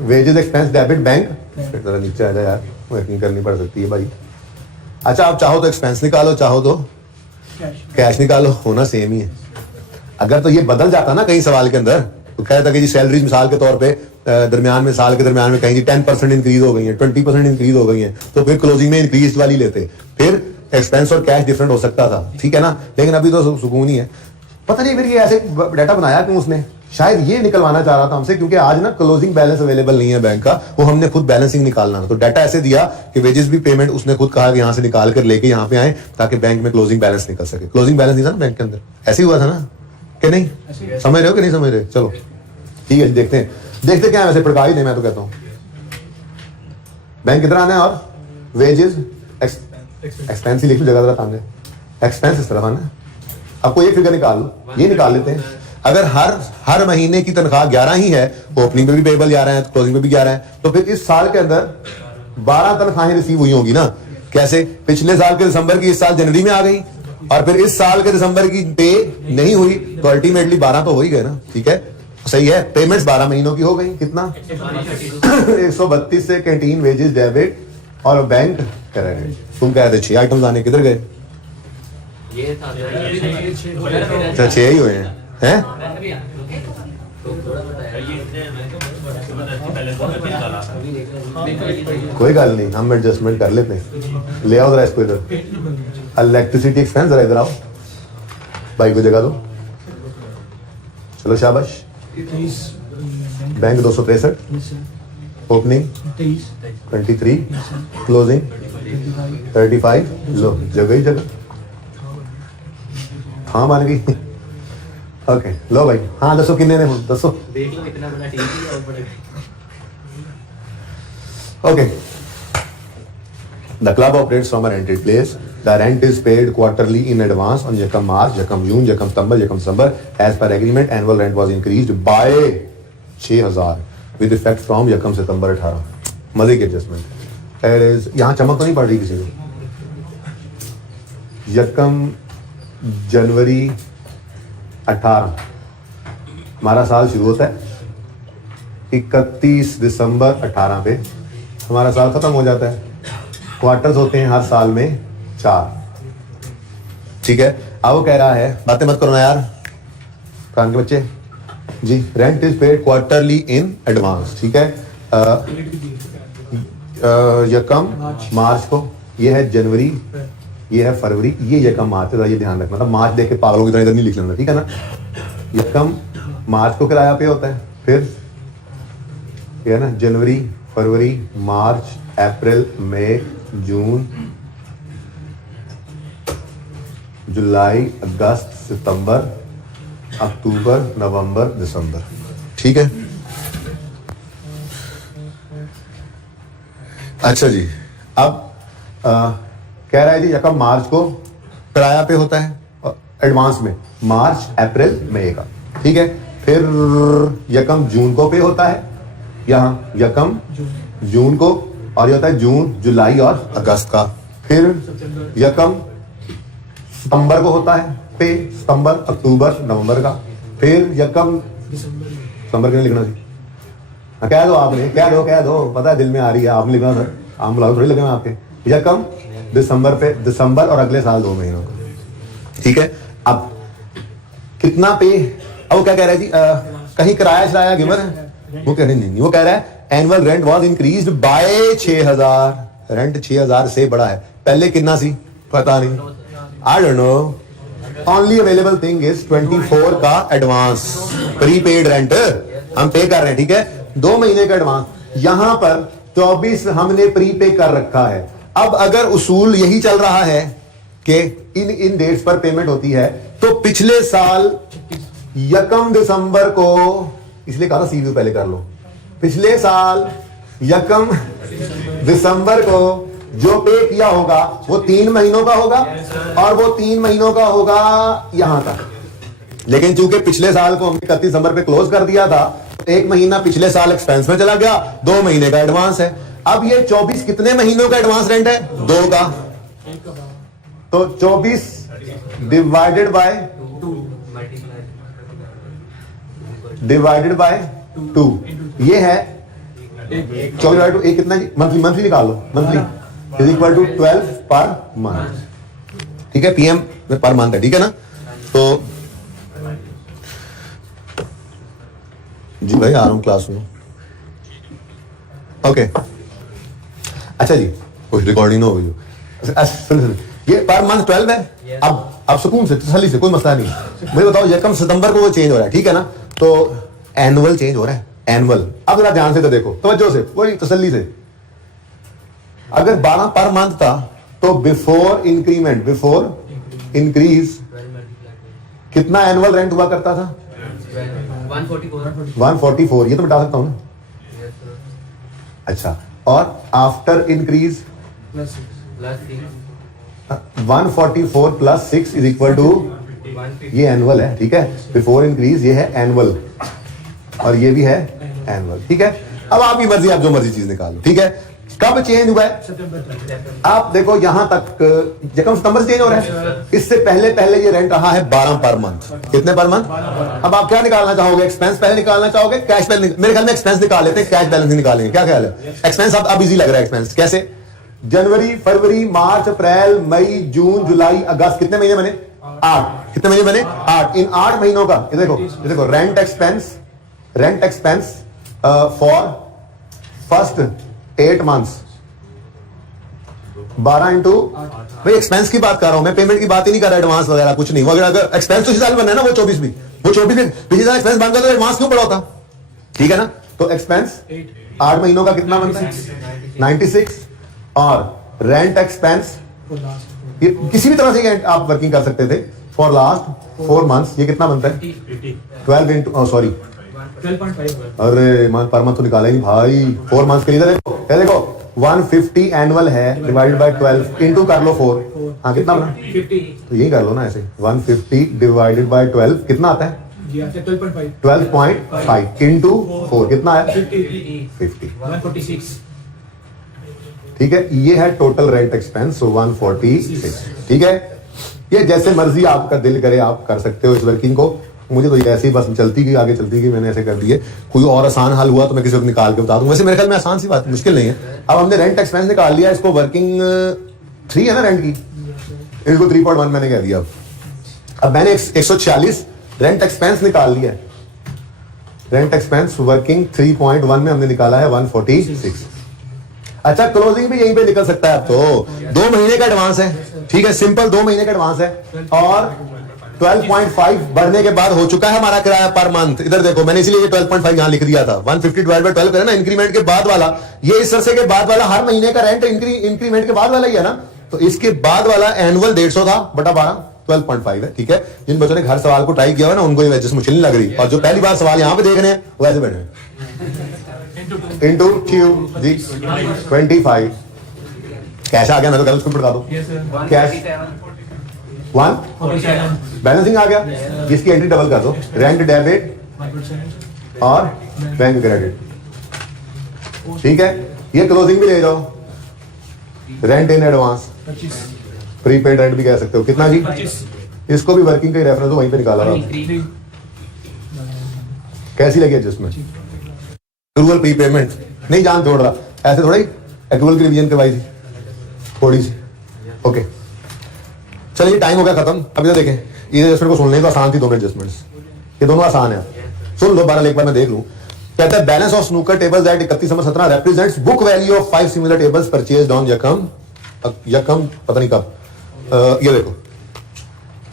वेजेस एक्सपेंस डेबिट बैंक, फिर जरा नीचे आ जाए यार, वर्किंग करनी पड़ सकती है भाई। अच्छा आप चाहो तो एक्सपेंस निकालो, चाहो तो कैश निकालो, होना सेम ही है। अगर तो ये बदल जाता ना कहीं सवाल के अंदर, तो कहता कि जी सैलरीज मिसाल के तौर पे दरमियान में साल के दरमियान में कहीं 10% इंक्रीज हो गई है, 20% इंक्रीज हो गई है, तो फिर क्लोजिंग में इंक्रीज वाली लेते, फिर एक्सपेंस और कैश डिफरेंट हो सकता था, ठीक है ना। लेकिन अभी तो सुकून ही है। पता नहीं फिर ये ऐसे डाटा बनाया क्यों उसने, शायद ये निकलवाना चाह रहा था हमसे, क्योंकि आज ना क्लोजिंग बैलेंस अवेलेबल नहीं है बैंक का, वो हमने खुद बैलेंसिंग निकालना है। तो डाटा ऐसे दिया कि वेजेस भी पेमेंट उसने खुद कहा कि यहाँ से निकाल कर लेके यहाँ पे आए ताकि बैंक में क्लोजिंग बैलेंस निकल सके। क्लोजिंग बैलेंस नहीं था ना बैंक के अंदर, ऐसे ही हुआ था ना कि नहीं, समझ रहे हो कि नहीं समझ रहे। चलो ठीक है, देखते हैं, देखते क्या है, वैसे पड़का ही नहीं, मैं तो कहता हूँ बैंक कितना आना है, और वेजेस एक्सपेंस ही लिख लो जगह जरा सामने, एक्सपेंस इस तरफ आना। आपको ये फिगर निकाल लो, ये निकाल लेते हैं। अगर हर महीने की तनख्वाह 11 ही है, ओपनिंग में भी पेबल 11 है, क्लोजिंग में भी 11 है, तो फिर इस साल के अंदर 12 तनख्वाहें रिसीव हुई होंगी ना। कैसे, पिछले साल के दिसंबर की इस साल जनवरी में आ गई, और फिर इस साल के दिसंबर की पे नहीं हुई, तो अल्टीमेटली 12 तो हो ही गए ना, ठीक है, सही है। पेमेंट्स 12 महीनों की हो गई, कितना 132 से कैंटीन वेजेस डेबिट और बैंक क्रेडिट। तुम कह रहे 6 आइटम्स आने, किधर गए? अच्छा 6 ही हुए हैं? कोई गल नहीं, हम एडजस्टमेंट कर लेते हैं। ले आओ जरा इसको इधर, इलेक्ट्रिसिटी एक्सपेंस जरा इधर आओ, बाइक को जगह दो, चलो शाबाश। बैंक 263, ओपनिंग 23, क्लोजिंग 35, लो जगह ही जगह, हाँ मान गई, ओके लो भाई, हाँ दसो किन्ने ने, दसो देख लो इतना बड़ा टीवी और बड़े। Okay, the club operates from a rented place, the rent is paid quarterly in advance on यकम मार्च, यकम जून, यकम सितंबर, यकम December. As per agreement annual rent was increased by 6000 with effect from यकम सितंबर 18। मजे की एडजस्टमेंट। यहाँ चमक तो नहीं पड़ रही किसी को? यकम जनवरी 18 हमारा साल शुरू होता है, 31 दिसंबर 18 पे हमारा साल खत्म हो जाता है। क्वार्टर्स होते हैं हर साल में 4, ठीक है। अब वो कह रहा है, बातें मत करो ना यार कान के बच्चे जी। Rent is paid quarterly in advance, ठीक है। यकम मार्च को, ये है जनवरी, ये है फरवरी, ये यकम मार्च है, ये ध्यान रखना था। मार्च देख के पागलों की तरह इधर नहीं लिख लेना, ठीक है ना। यकम मार्च को किराया पे होता है, फिर ये है ना जनवरी, फरवरी, मार्च, अप्रैल, मई, जून, जुलाई, अगस्त, सितंबर, अक्टूबर, नवंबर, दिसंबर, ठीक है। अच्छा जी, अब कह रहा है जी यकम मार्च को किराया पे होता है एडवांस में, मार्च, अप्रैल, मई का, ठीक है। फिर यकम जून को पे होता है, यहाँ यकम जून को, और ये होता है जून, जुलाई और अगस्त का। फिर यकम सितंबर को होता है पे, सितंबर, अक्टूबर, नवंबर का। फिर यकम दिसंबर के लिखना जी, कह दो आपने, कह दो, पता है दिल में आ रही है, आपने लिखना सर, आप बुलाओ थोड़ी लगे मैं आपके। यकम दिसंबर पे, दिसंबर और अगले साल 2 महीनों का, ठीक है। अब कितना पे, अब वो क्या कह रहा है जी, कहीं किराया शराया गिवन है? वो कह रहे नहीं, वो कह रहा है annual rent was increased by 6000, rent 6000 से बड़ा है। पहले कितना सी पता नहीं, I don't know. Only available thing is 24 का एडवांस, प्रीपेड रेंट हम पे कर रहे हैं, ठीक है, 2 महीने का एडवांस। यहां पर 24 हमने प्रीपे कर रखा है। अब अगर उसूल यही चल रहा है कि इन डेट्स पर पेमेंट होती है, तो पिछले साल यकम दिसंबर को, इसलिए कहा था सीवी पहले कर लो, पिछले साल यकम दिसंबर को जो पे किया होगा वो 3 महीनों का होगा, और वो 3 महीनों का होगा यहां तक। लेकिन चूंकि पिछले साल को हमने 31 दिसंबर पे क्लोज कर दिया था, 1 महीना पिछले साल एक्सपेंस में चला गया, 2 महीने का एडवांस है। अब ये 24 कितने महीनों का एडवांस रेंट है? 2 का। तो 24 डिवाइडेड बाय 2, ये है 24/2 कितना जी? मंथली निकाल लो। Monthly is equal to 12 per month, ठीक है। PM पर मंथ है, ठीक है ना। तो जी भाई आ रहा हूं क्लास में। ओके अच्छा जी, कुछ रिकॉर्डिंग हो गई। ये पर मंथ 12 है। अब सुकून से, तसल्ली से, कोई मसला नहीं। मुझे बताओ यकम सितंबर को वो चेंज हो रहा है, ठीक है ना। तो एनुअल चेंज हो रहा है, एनुअल। अब जरा ध्यान से तो देखो, तवज्जो से, कोई तसल्ली से। अगर 12 पर मंथ था तो बिफोर इंक्रीमेंट, बिफोर इंक्रीज कितना एनुअल रेंट हुआ करता था? 144। ये तो बता सकता हूं ना। अच्छा, और after increase 144 plus 6 is equal to, ये एनुअल है, ठीक है। बिफोर इंक्रीज ये है एनुअल, और ये भी है एनुअल, ठीक है। अब आपकी मर्जी, आप जो मर्जी चीज निकालो, ठीक है। कब चेंज हुआ है? आप देखो यहां तक यकम सितंबर से चेंज हो रहा है। इससे पहले ये रेंट रहा है 12 पर मंथ। कितने पर मंथ? अब आप क्या निकालना चाहोगे? एक्सपेंस पहले निकालना चाहोगे, कैश बैलेंस? मेरे ख्याल में एक्सपेंस निकाल लेते हैं, कैश बैलेंस निकालेंगे। क्या ख्याल है? एक्सपेंस अब इजी लग रहा है। एक्सपेंस कैसे? जनवरी, फरवरी, मार्च, अप्रैल, मई, जून, जुलाई, अगस्त, कितने महीने बने? 8। कितने महीने बने? 8। इन 8 महीनों का ये देखो rent expense for first 8 months 12 into, भाई एक्सपेंस की बात कर रहा हूं मैं, पेमेंट की बात ही नहीं कर रहा, एडवांस वगैरह कुछ नहीं। अगर एक्सपेंस तो इसी साल बनना है ना, वो 24 भी, वो 24 भी पिछले साल एक्सपेंस बन गया तो एडवांस क्यों पड़ा होता? ठीक है ना। तो एक्सपेंस 8 महीनों का कितना बनता है? 96। और रेंट एक्सपेंस किसी भी तरह से आप वर्किंग कर सकते थे फॉर लास्ट 4 मंथ्स, ये कितना बनता है? 12 इंटू, सॉरी 12.5। अरे मान पर मंथ तो निकाला ही नहीं भाई। 4 मंथ्स के लिए देखो 150 एनुअल है, डिवाइडेड बाय 12 इंटू कर लो 4। हाँ कितना बना? 50। तो यही कर लो ना ऐसे, 150 डिवाइडेड बाय 12 कितना आता है? 12.5 इंटू 4 कितना है? 50। 146। ठीक है, ये है टोटल रेंट एक्सपेंस 146। ठीक है, ये जैसे मर्जी आपका दिल करे आप कर सकते हो इस वर्किंग को। मुझे तो ऐसे ही बस चलती गई, आगे चलती गई, मैंने ऐसे कर दिए। कोई और आसान हल हुआ तो मैं किसी को निकाल के बता दूं। वैसे मेरे ख्याल में आसान सी बात, मुश्किल नहीं है। अब हमने रेंट एक्सपेंस निकाल लिया, इसको वर्किंग 3 है ना रेंट की, इसको 3.1 मैंने कह दिया। अब मैंने 146 रेंट एक्सपेंस निकाल लिया है। रेंट एक्सपेंस वर्किंग 3.1 में हमने निकाला है 146। अच्छा, क्लोजिंग भी यहीं पे निकल सकता है। अब तो 2 महीने का एडवांस है, ठीक है, सिंपल 2 महीने का एडवांस है। और 12.5 बढ़ने के बाद हो चुका है हमारा किराया पर मंथ। इधर देखो, मैंने इसलिए ये 12.5 यहां लिख दिया था। 150 डिवाइड बाय 12 करें ना, इंक्रीमेंट के बाद वाला, ये इस सरसे के बाद वाला हर महीने का रेंट इंक्रीमेंट के बाद वाला ही है ना। तो इसके बाद वाला एनुअल 150 था बटा 12, 12.5 है। ठीक है, जिन बच्चों ने घर सवाल को ट्राई किया हुआ ना, उनको ये वजह से मुश्किल नहीं लग रही। और जो पहली बार सवाल यहां पे देख रहे हैं वो ऐसे बैठे हैं इंटू क्यू जी 25। कैश आ गया, मैं तो गलत पढ़ा दो। कैश 1 बैलेंसिंग आ गया, जिसकी एंट्री डबल कर दो। रेंट डेबिट और बैंक क्रेडिट। ठीक है, ये क्लोजिंग भी ले जाओ। Rent in advance, prepaid rent भी कह सकते हो। कितना जी? इसको भी वर्किंग का रेफरेंस वहीं पे निकाला था। कैसी लगी एडजस्टमेंट? एक्रूअल प्रीपेमेंट नहीं जान छोड़ रहा, ऐसे थोड़ा ही एक्रूअल की रिवीजन करवाई थी थोड़ी सी। ओके, चलिए टाइम हो गया खत्म। अभी तो देखें, ये एडजस्टमेंट को सुनने तो आसान थी, दोनों एडजस्टमेंट्स ये दोनों आसान है। सुन लो 12 एक बार मैं देख लूं। कहता है balance of snooker tables at 31 number 17 represents book value of 5 similar tables purchased on यकम पता नहीं कब। ये देखो,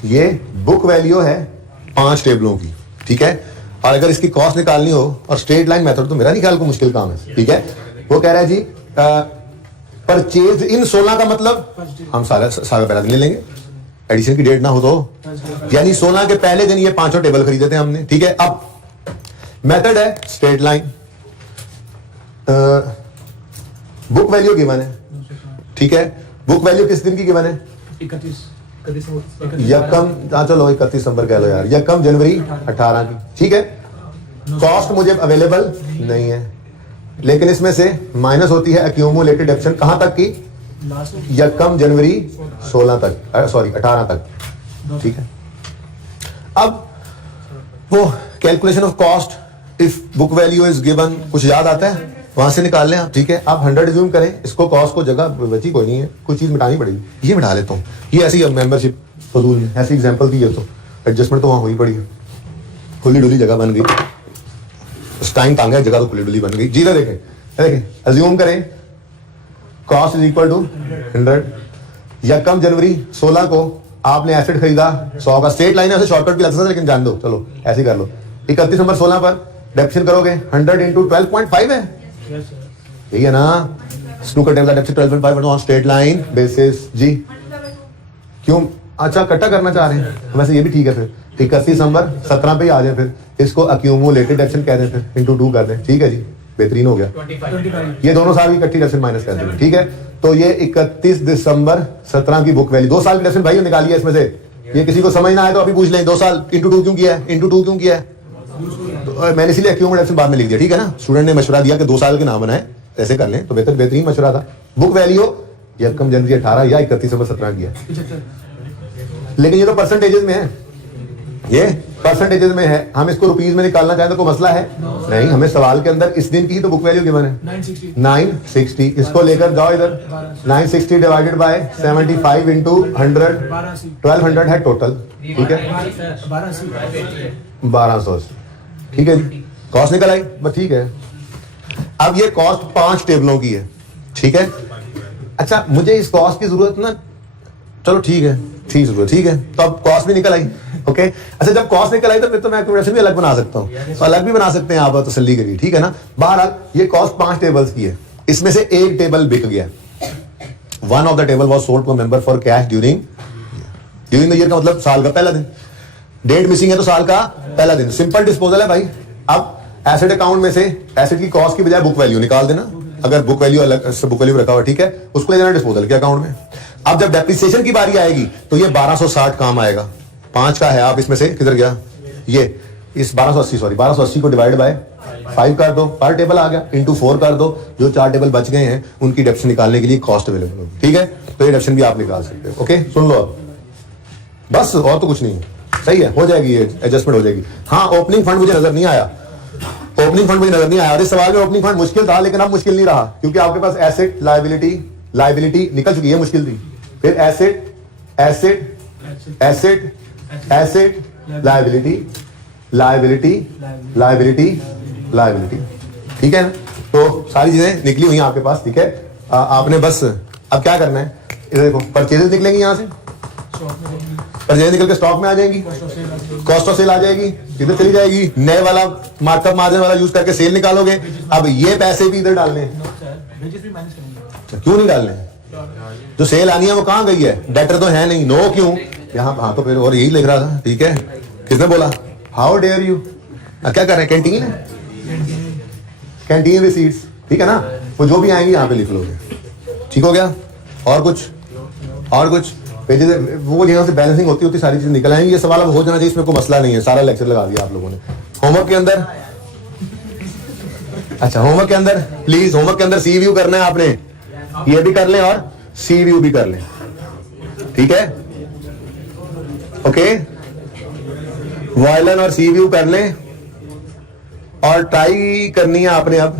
ये बुक वैल्यू है 5 टेबलों की। ठीक है, और अगर इसकी कॉस्ट निकालनी हो और स्ट्रेट लाइन मेथड, तो मेरा नहीं ख्याल को मुश्किल काम है। ठीक है, वो कह रहा है जी परचेज इन 16 का मतलब हम सारा पहला दिन ले लेंगे, एडिशन की डेट ना हो तो, यानी 16 के पहले दिन ये 5 टेबल खरीदे थे हमने। ठीक है, अब मेथड है straight line, book value given है। ठीक है, बुक वैल्यू किस दिन की गिवन है? 31 यकम, चलो 31 नंबर कह लो यार, यकम जनवरी 18 की। ठीक है, कॉस्ट मुझे अवेलेबल नहीं है, लेकिन इसमें से माइनस होती है एक्यूमुलेटेड डेप्शन कहां तक की? यकम जनवरी 16 तक, सॉरी 18 तक। ठीक है, अब वो calculation of cost if book value is given, कुछ याद आता है? वहां से निकाल लें आप, ठीक है। आप 100 रिज्यूम करें, इसको कॉस्ट को जगह बची कोई नहीं है, कुछ चीज मिटानी पड़ेगी, ये मिटा लेता हूँ, ये ऐसी मेंबरशिप फजूल में ऐसी एग्जांपल थी, ये तो एडजस्टमेंट तो वहाँ हुई पड़ी है, खुली डुली जगह बन गई, टाइम तांगा जगह तो खुली डुली बन गई। जी देखें अज्यूम करें कॉस्ट इज इक्वल टू 100, यकम जनवरी 16 को आपने एसेट खरीदा 100 का, स्ट्रेट लाइन है, उसे शॉर्टकट भी लग सकता है लेकिन जान दो, चलो ऐसे कर लो। 31 दिसंबर 16 पर डेप्शन करोगे 100 इंटू 12.5 है, Yes, sir. यही है ना, स्नूकर टेबल का डेप्शन 12.5 ऑन स्ट्रेट लाइन बेसिस। जी क्यों, अच्छा इकट्ठा करना चाह रहे हैं, वैसे ये भी ठीक है। फिर 31 दिसंबर 17 पे ही आ जाए, फिर इसको अक्यूमुलेटेड डेप्शन कह दें, फिर इंटू 2 कर दें, ठीक है जी, बेहतरीन हो गया। 25. ये दोनों साल की इकट्ठी डेप्शन माइनस कर दें, ठीक है। तो ये 31 दिसंबर 17 की बुक वैल्यू, 2 साल की डेप्शन भाई निकालिए इसमें से, ये किसी को समझ ना आए तो अभी पूछ लें, 2 साल इंटू 2 क्यों किया है, इंटू 2 क्यों किया है, तो मैंने इसलिए अक्यूमुलेटेड डेप्शन बाद में लिख दिया, ठीक है ना। स्टूडेंट ने मशवरा दिया कि 2 साल के ना बनाए, ऐसे कर लें तो बेहतरीन मशवरा था। बुक वैल्यू यकम जनवरी 18 या 31 दिसंबर 17 की है, 75. लेकिन ये तो परसेंटेजेस में है, ये परसेंटेजेस में है, हम इसको रुपीस में निकालना चाहें तो कोई मसला है नहीं, हमें सवाल के अंदर इस दिन की ही तो बुक वैल्यू गिवन है 960. 960, इसको लेकर जाओ इधर, 960 डिवाइडेड बाय 75 इंटू 100, 1200 है टोटल, ठीक है, 1200, ठीक है जी, कॉस्ट निकल आई बस, ठीक है। अब ये कॉस्ट 5 टेबलों की है, ठीक है। अच्छा मुझे इस कॉस्ट की जरूरत ना, चलो ठीक है, ठीक है, तो अब कॉस्ट भी निकल आई, ओके। अच्छा जब कॉस्ट निकल आई तो फिर तो मैं एक्यूमुलेशन भी अलग बना सकता हूँ, तो अलग भी बना सकते हैं आप तसल्ली के लिए, ठीक है ना। बहरहाल ये कॉस्ट 5 टेबल्स की है, इसमें से एक टेबल बिक गया, one of the table was sold to member for cash during the year, का मतलब साल का पहला दिन, डेट मिसिंग है तो साल का पहला दिन, सिंपल डिस्पोजल है भाई। अब एसेट अकाउंट में से एसेट की कॉस्ट की बजाय बुक वैल्यू निकाल देना, अगर बुक वैल्यू अलग से बुक वैल्यू रखा हुआ, ठीक है, उसको ले जाना डिस्पोजल के अकाउंट में। अब जब डेप्रिसिएशन की बारी आएगी तो ये 1260 काम आएगा, 5 का है, आप इसमें से किधर गया, ये इस 1280 को डिवाइड बाय 5 कर दो, पर टेबल आ गया, इंटू 4 कर दो, जो 4 टेबल बच गए हैं उनकी डेप्शन निकालने के लिए कॉस्ट अवेलेबल होगी, ठीक है। तो ये डेप्शन भी आप निकाल सकते हो, ओके। सुन लो अब बस, और तो कुछ नहीं है, सही है, हो जाएगी ये एडजस्टमेंट हो जाएगी। हाँ ओपनिंग फंड मुझे नजर नहीं आया, ओपनिंग फंड मुझे नजर नहीं आया, और इस सवाल में ओपनिंग फंड मुश्किल था, लेकिन अब मुश्किल नहीं रहा, क्योंकि आपके पास एसेट लायबिलिटी निकल चुकी है, मुश्किल थी, फिर एसेट लायबिलिटी, ठीक है ना। तो सारी चीजें निकली हुई हैं आपके पास, ठीक है। आपने बस अब क्या करना है, इधर देखो, परचेजेस निकलेंगी यहाँ से, परचेज निकल के स्टॉक में आ जाएंगी, कॉस्ट ऑफ सेल आ जाएगी, इधर चली जाएगी, नए वाला मार्कअप मार्जिन वाला यूज करके सेल निकालोगे। अब ये पैसे भी इधर डालने हैं, क्यों नहीं डालने, जो सेल आनी है वो कहाँ गई है, डेटर तो है नहीं, नो क्यों यहाँ, हाँ तो फिर और यही लिख रहा था, ठीक है। किसने बोला, हाउ डेयर यू, क्या कर रहे हैं, कैंटीन है, कैंटीन रिसीट्स, ठीक है ना, वो जो भी आएंगी यहाँ पे लिख लोगे, ठीक हो गया। और कुछ पेजेस, वो यहाँ से बैलेंसिंग होती सारी चीजें निकल आएंगी। ये सवाल अब हो जाना चाहिए, इसमें कोई मसला नहीं है, सारा लेक्चर लगा दिया आप लोगों ने। होमवर्क के अंदर, अच्छा होमवर्क के अंदर प्लीज, होमवर्क के अंदर सी व्यू करना है आपने, ये भी कर लें और सी व्यू भी कर लें, ठीक है, ओके। वायलन और सी व्यू कर लें, और ट्राई करनी है आपने अब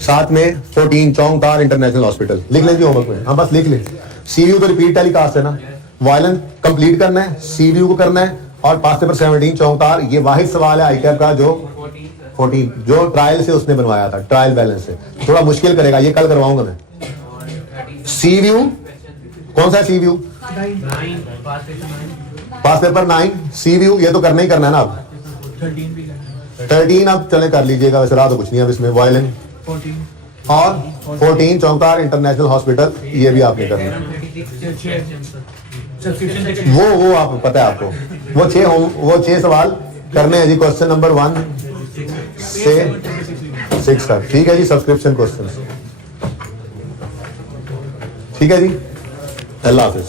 साथ में 14 चौंगतार इंटरनेशनल हॉस्पिटल लिख लें जी होमवर्क में, हाँ बस लिख लें। सी व्यू तो रिपीट टेलीकास्ट है ना, वायलन कंप्लीट करना है, सी व्यू को करना है, और पास पेपर 17 चौंगतार, ये वाहिद सवाल है आईकैप का जो 14 जो ट्रायल से उसने बनवाया था, ट्रायल बैलेंस से, थोड़ा मुश्किल करेगा, ये कल करवाऊंगा मैं। सी व्यू कौन सा सी व्यू, पास पेपर 9 सी व्यू, ये तो करना ही करना है ना। अब 13 अब चले कर लीजिएगा, वैसे रहा तो कुछ नहीं अब इसमें, वायलन 14 और 14 चौंगतार इंटरनेशनल हॉस्पिटल, ये भी आपने करना है। वो आप पता है आपको, वो 6 सवाल करने हैं जी, क्वेश्चन नंबर 1 से 6 तक, ठीक है जी, सब्सक्रिप्शन क्वेश्चन, ठीक है जी। अल्लाह हाफिज।